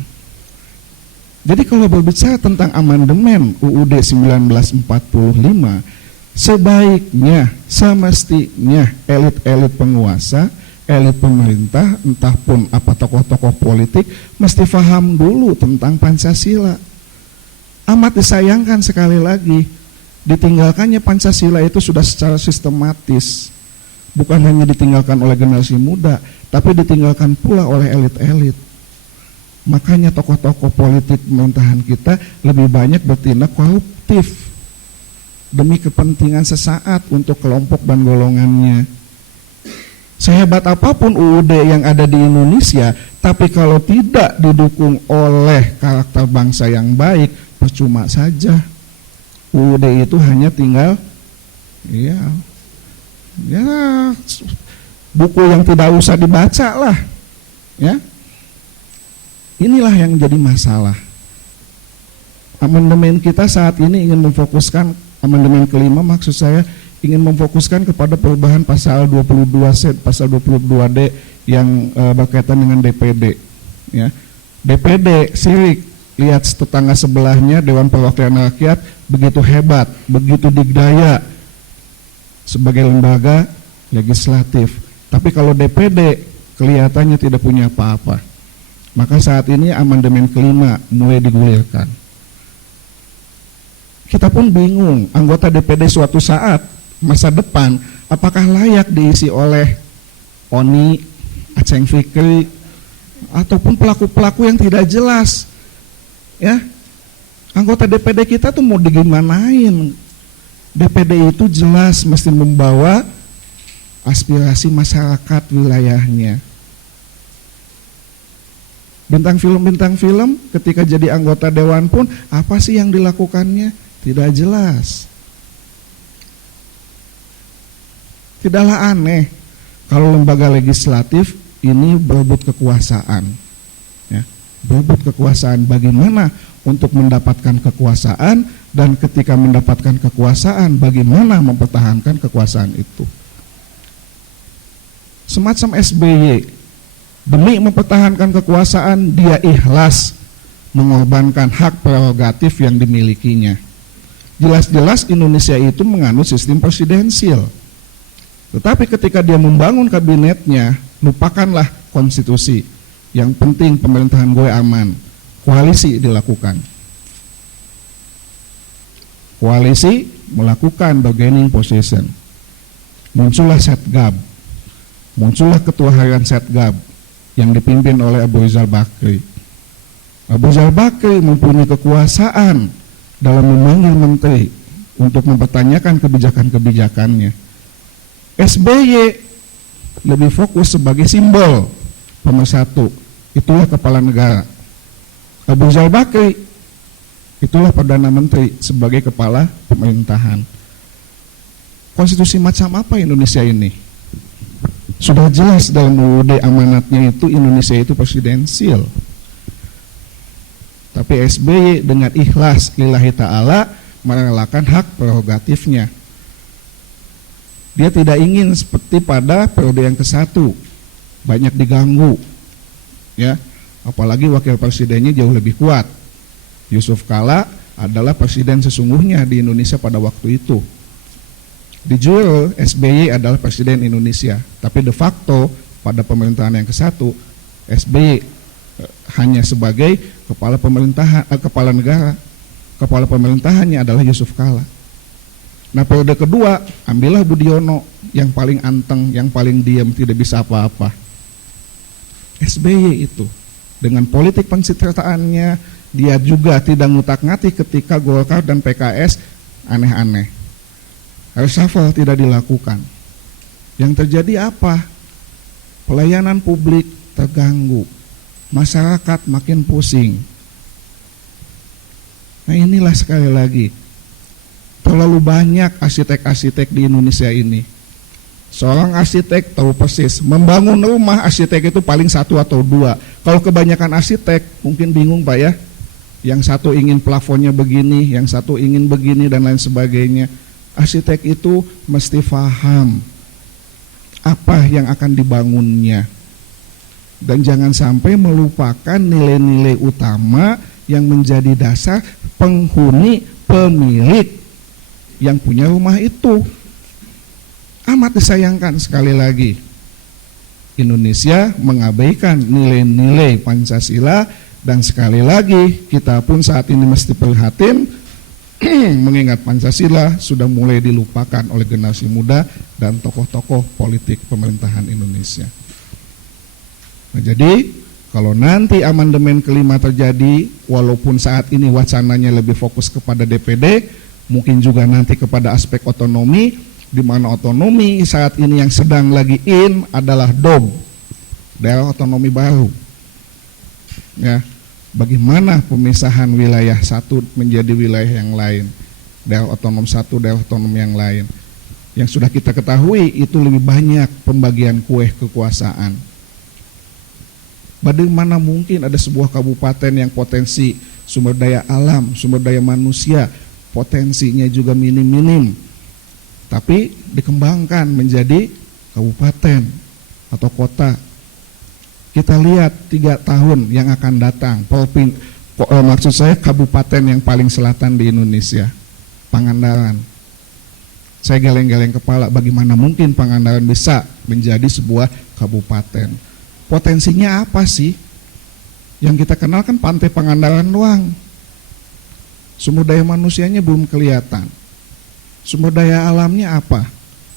Jadi kalau berbicara tentang amandemen UUD 1945, sebaiknya, semestinya elit-elit penguasa, elit pemerintah, entah pun apa tokoh-tokoh politik, mesti paham dulu tentang Pancasila. Amat disayangkan sekali lagi, ditinggalkannya Pancasila itu sudah secara sistematis. Bukan hanya ditinggalkan oleh generasi muda, tapi ditinggalkan pula oleh elit-elit. Makanya tokoh-tokoh politik pemerintahan kita lebih banyak bertindak koruptif demi kepentingan sesaat untuk kelompok dan golongannya. Sehebat apapun UUD yang ada di Indonesia, tapi kalau tidak didukung oleh karakter bangsa yang baik, percuma saja. UUD itu hanya tinggal ya buku yang tidak usah dibaca lah, ya. Inilah yang jadi masalah. Amandemen kita saat ini ingin memfokuskan, amandemen kelima maksud saya, ingin memfokuskan kepada perubahan pasal 22C, pasal 22D yang berkaitan dengan DPD, ya. DPD sirik, lihat tetangga sebelahnya Dewan Perwakilan Rakyat begitu hebat, begitu digdaya sebagai lembaga legislatif. Tapi kalau DPD kelihatannya tidak punya apa-apa. Maka saat ini amandemen kelima mulai digulirkan. Kita pun bingung, anggota DPD suatu saat masa depan apakah layak diisi oleh Oni, Aceng Fikri, ataupun pelaku-pelaku yang tidak jelas, ya. Anggota DPD kita tuh mau digimanain? DPD itu jelas mesti membawa aspirasi masyarakat wilayahnya. Bintang film ketika jadi anggota dewan pun apa sih yang dilakukannya? Tidak jelas. Tidaklah aneh kalau lembaga legislatif ini berebut kekuasaan, ya, berebut kekuasaan. Bagaimana untuk mendapatkan kekuasaan, dan ketika mendapatkan kekuasaan bagaimana mempertahankan kekuasaan itu. Semacam SBY, demi mempertahankan kekuasaan dia ikhlas mengorbankan hak prerogatif yang dimilikinya. Jelas-jelas Indonesia itu menganut sistem presidensil. Tetapi ketika dia membangun kabinetnya, lupakanlah konstitusi. Yang penting pemerintahan gue aman. Koalisi dilakukan. Koalisi melakukan bargaining position. Muncullah Setgab. Muncullah ketua harian Setgab yang dipimpin oleh Abu Rizal Bakri. Abu Rizal Bakri mempunyai kekuasaan dalam memanggil menteri untuk mempertanyakan kebijakan-kebijakannya. SBY lebih fokus sebagai simbol pemersatu, itulah kepala negara. Abu Rizal Bakri itulah Perdana Menteri sebagai kepala pemerintahan. Konstitusi macam apa Indonesia ini? Sudah jelas dalam UUD amanatnya itu Indonesia itu presidensil. Tapi SBY dengan ikhlas lillahi ta'ala merelakan hak prerogatifnya. Dia tidak ingin seperti pada periode yang ke-1, banyak diganggu, ya. Apalagi wakil presidennya jauh lebih kuat. Yusuf Kala adalah presiden sesungguhnya di Indonesia pada waktu itu. Di jure SBY adalah presiden Indonesia, tapi de facto pada pemerintahan yang ke-1 SBY hanya sebagai kepala pemerintahan, kepala negara. Kepala pemerintahannya adalah Yusuf Kala. Nah, periode kedua ambillah Budiono yang paling anteng, yang paling diam, tidak bisa apa-apa. SBY itu dengan politik pencitraannya dia juga tidak ngutak-ngatik ketika Golkar dan PKS aneh-aneh. Reshuffle tidak dilakukan. Yang terjadi apa? Pelayanan publik terganggu, masyarakat makin pusing. Nah, inilah sekali lagi, terlalu banyak arsitek-arsitek di Indonesia ini. Seorang arsitek tahu persis, membangun rumah arsitek itu paling 1 atau 2. Kalau kebanyakan arsitek mungkin bingung Pak ya. Yang satu ingin plafonnya begini, yang satu ingin begini dan lain sebagainya. Arsitek itu mesti paham apa yang akan dibangunnya. Dan jangan sampai melupakan nilai-nilai utama yang menjadi dasar penghuni pemilik yang punya rumah itu. Amat disayangkan sekali lagi Indonesia mengabaikan nilai-nilai Pancasila Dan sekali lagi, kita pun saat ini mesti prihatin mengingat Pancasila sudah mulai dilupakan oleh generasi muda dan tokoh-tokoh politik pemerintahan Indonesia. Nah, jadi kalau nanti amandemen kelima terjadi, walaupun saat ini wacananya lebih fokus kepada DPD, mungkin juga nanti kepada aspek otonomi, di mana otonomi saat ini yang sedang lagi in adalah DOB, daerah otonomi baru. Ya, bagaimana pemisahan wilayah satu menjadi wilayah yang lain, daerah otonom satu, daerah otonom yang lain. Yang sudah kita ketahui itu lebih banyak pembagian kue kekuasaan. Bagaimana mungkin ada sebuah kabupaten yang potensi sumber daya alam, sumber daya manusia, potensinya juga minim-minim, tapi dikembangkan menjadi kabupaten atau kota. Kita lihat 3 tahun yang akan datang, maksud saya kabupaten yang paling selatan di Indonesia, Pangandaran. Saya geleng-geleng kepala, bagaimana mungkin Pangandaran bisa menjadi sebuah kabupaten? Potensinya apa sih? Yang kita kenal kan Pantai Pangandaran doang. Sumber daya manusianya belum kelihatan. Sumber daya alamnya apa?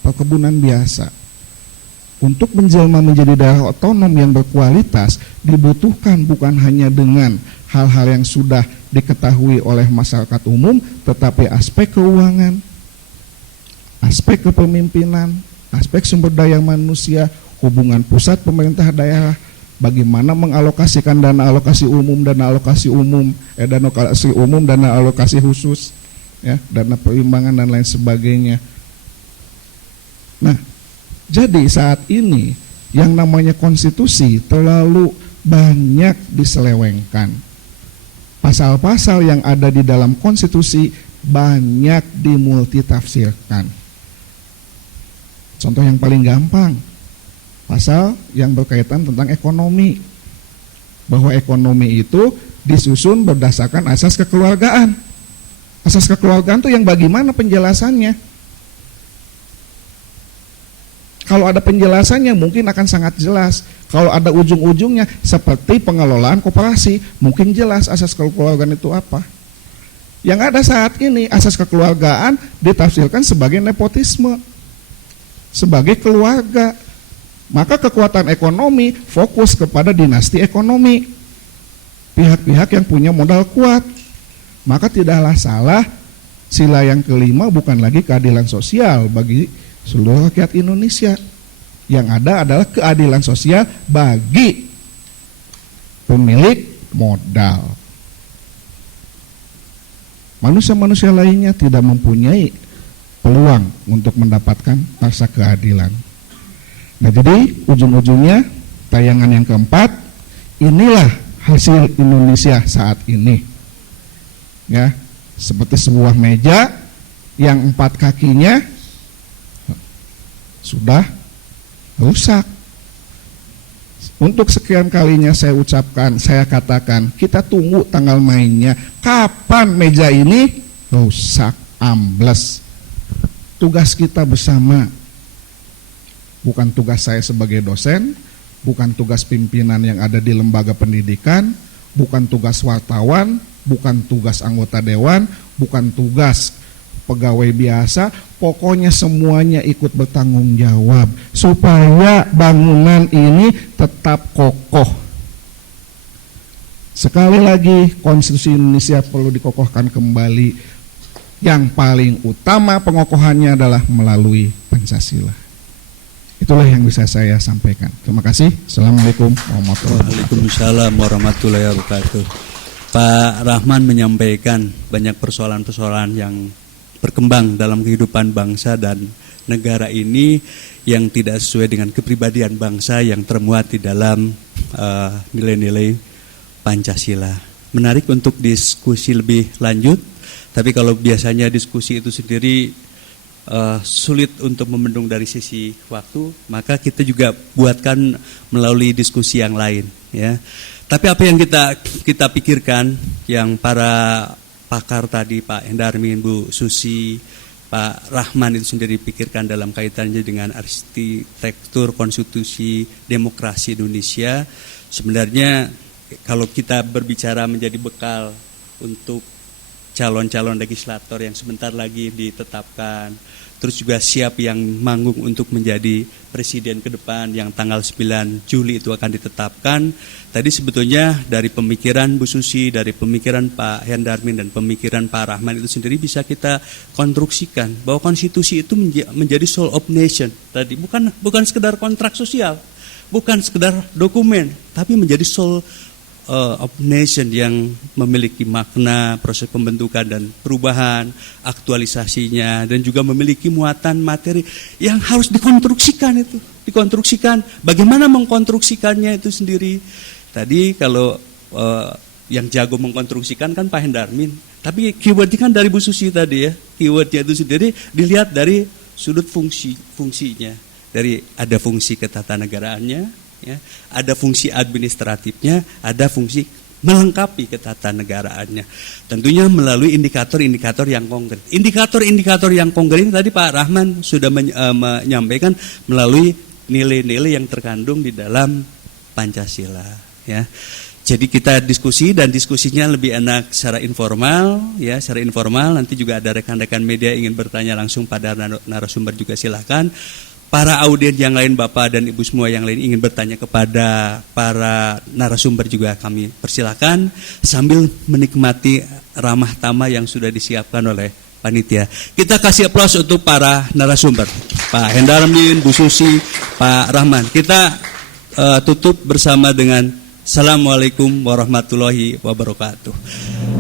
Perkebunan biasa. Untuk menjelma menjadi daerah otonom yang berkualitas dibutuhkan bukan hanya dengan hal-hal yang sudah diketahui oleh masyarakat umum, tetapi aspek keuangan, aspek kepemimpinan, aspek sumber daya manusia, hubungan pusat pemerintah daerah, bagaimana mengalokasikan dana alokasi umum, dana alokasi khusus, ya, dana perimbangan dan lain sebagainya. Nah, jadi saat ini yang namanya konstitusi terlalu banyak diselewengkan. Pasal-pasal yang ada di dalam konstitusi banyak dimultitafsirkan. Contoh yang paling gampang, pasal yang berkaitan tentang ekonomi. Bahwa ekonomi itu disusun berdasarkan asas kekeluargaan. Asas kekeluargaan itu yang bagaimana penjelasannya? Kalau ada penjelasannya mungkin akan sangat jelas. Kalau ada ujung-ujungnya seperti pengelolaan koperasi, mungkin jelas asas kekeluargaan itu apa. Yang ada saat ini asas kekeluargaan ditafsirkan sebagai nepotisme, sebagai keluarga. Maka kekuatan ekonomi fokus kepada dinasti ekonomi, pihak-pihak yang punya modal kuat. Maka tidaklah salah sila yang kelima bukan lagi keadilan sosial bagi seluruh rakyat Indonesia. Yang ada adalah keadilan sosial bagi pemilik modal. Manusia-manusia lainnya tidak mempunyai peluang untuk mendapatkan rasa keadilan. Nah, jadi ujung-ujungnya tayangan yang keempat, inilah hasil Indonesia saat ini. Ya, seperti sebuah meja yang 4 kakinya sudah rusak. Untuk sekian kalinya saya ucapkan, saya katakan, kita tunggu tanggal mainnya. Kapan meja ini rusak, ambles? Tugas kita bersama, bukan tugas saya sebagai dosen, bukan tugas pimpinan yang ada di lembaga pendidikan, bukan tugas wartawan, bukan tugas anggota dewan, bukan tugas pegawai biasa, pokoknya semuanya ikut bertanggung jawab supaya bangunan ini tetap kokoh. Sekali lagi, konstitusi Indonesia perlu dikokohkan kembali. Yang paling utama pengokohannya adalah melalui Pancasila. Itulah yang bisa saya sampaikan. Terima kasih. Assalamualaikum Waalaikumsalam warahmatullahi wabarakatuh. Pak Rahman menyampaikan banyak persoalan-persoalan yang berkembang dalam kehidupan bangsa dan negara ini yang tidak sesuai dengan kepribadian bangsa yang termuat di dalam nilai-nilai Pancasila. Menarik untuk diskusi lebih lanjut, tapi kalau biasanya diskusi itu sendiri sulit untuk membendung dari sisi waktu, maka kita juga buatkan melalui diskusi yang lain, ya. Tapi apa yang kita pikirkan, yang para pakar tadi, Pak Endarmin, Bu Susi, Pak Rahman itu sendiri pikirkan dalam kaitannya dengan arsitektur konstitusi demokrasi Indonesia, sebenarnya kalau kita berbicara menjadi bekal untuk calon-calon legislator yang sebentar lagi ditetapkan, terus juga siap yang manggung untuk menjadi presiden ke depan yang tanggal 9 Juli itu akan ditetapkan. Tadi sebetulnya dari pemikiran Bu Susi, dari pemikiran Pak Hendarmin dan pemikiran Pak Rahman itu sendiri bisa kita konstruksikan bahwa konstitusi itu menjadi soul of nation. Tadi bukan sekedar kontrak sosial, bukan sekedar dokumen, tapi menjadi soul of nation yang memiliki makna proses pembentukan dan perubahan, aktualisasinya, dan juga memiliki muatan materi yang harus dikonstruksikan itu. Dikonstruksikan, bagaimana mengkonstruksikannya itu sendiri. Tadi kalau yang jago mengkonstruksikan kan Pak Hendarmin, tapi keywordnya kan dari Bu Susi tadi ya. Keywordnya itu sendiri dilihat dari sudut fungsinya. Dari ada fungsi ketatanegaraannya, ya, ada fungsi administratifnya, ada fungsi melengkapi ketatanegaraannya. Tentunya melalui indikator-indikator yang konkret. Indikator-indikator yang konkret tadi Pak Rahman sudah menyampaikan melalui nilai-nilai yang terkandung di dalam Pancasila. Ya, jadi kita diskusi dan diskusinya lebih enak secara informal, ya, secara informal. Nanti juga ada rekan-rekan media ingin bertanya langsung pada narasumber juga silakan. Para audien yang lain, Bapak dan Ibu semua yang lain ingin bertanya kepada para narasumber juga kami persilakan sambil menikmati ramah tamah yang sudah disiapkan oleh panitia. Kita kasih aplaus untuk para narasumber, Pak Hendarmin, Bu Susi, Pak Rahman. Kita tutup bersama dengan Assalamualaikum warahmatullahi wabarakatuh.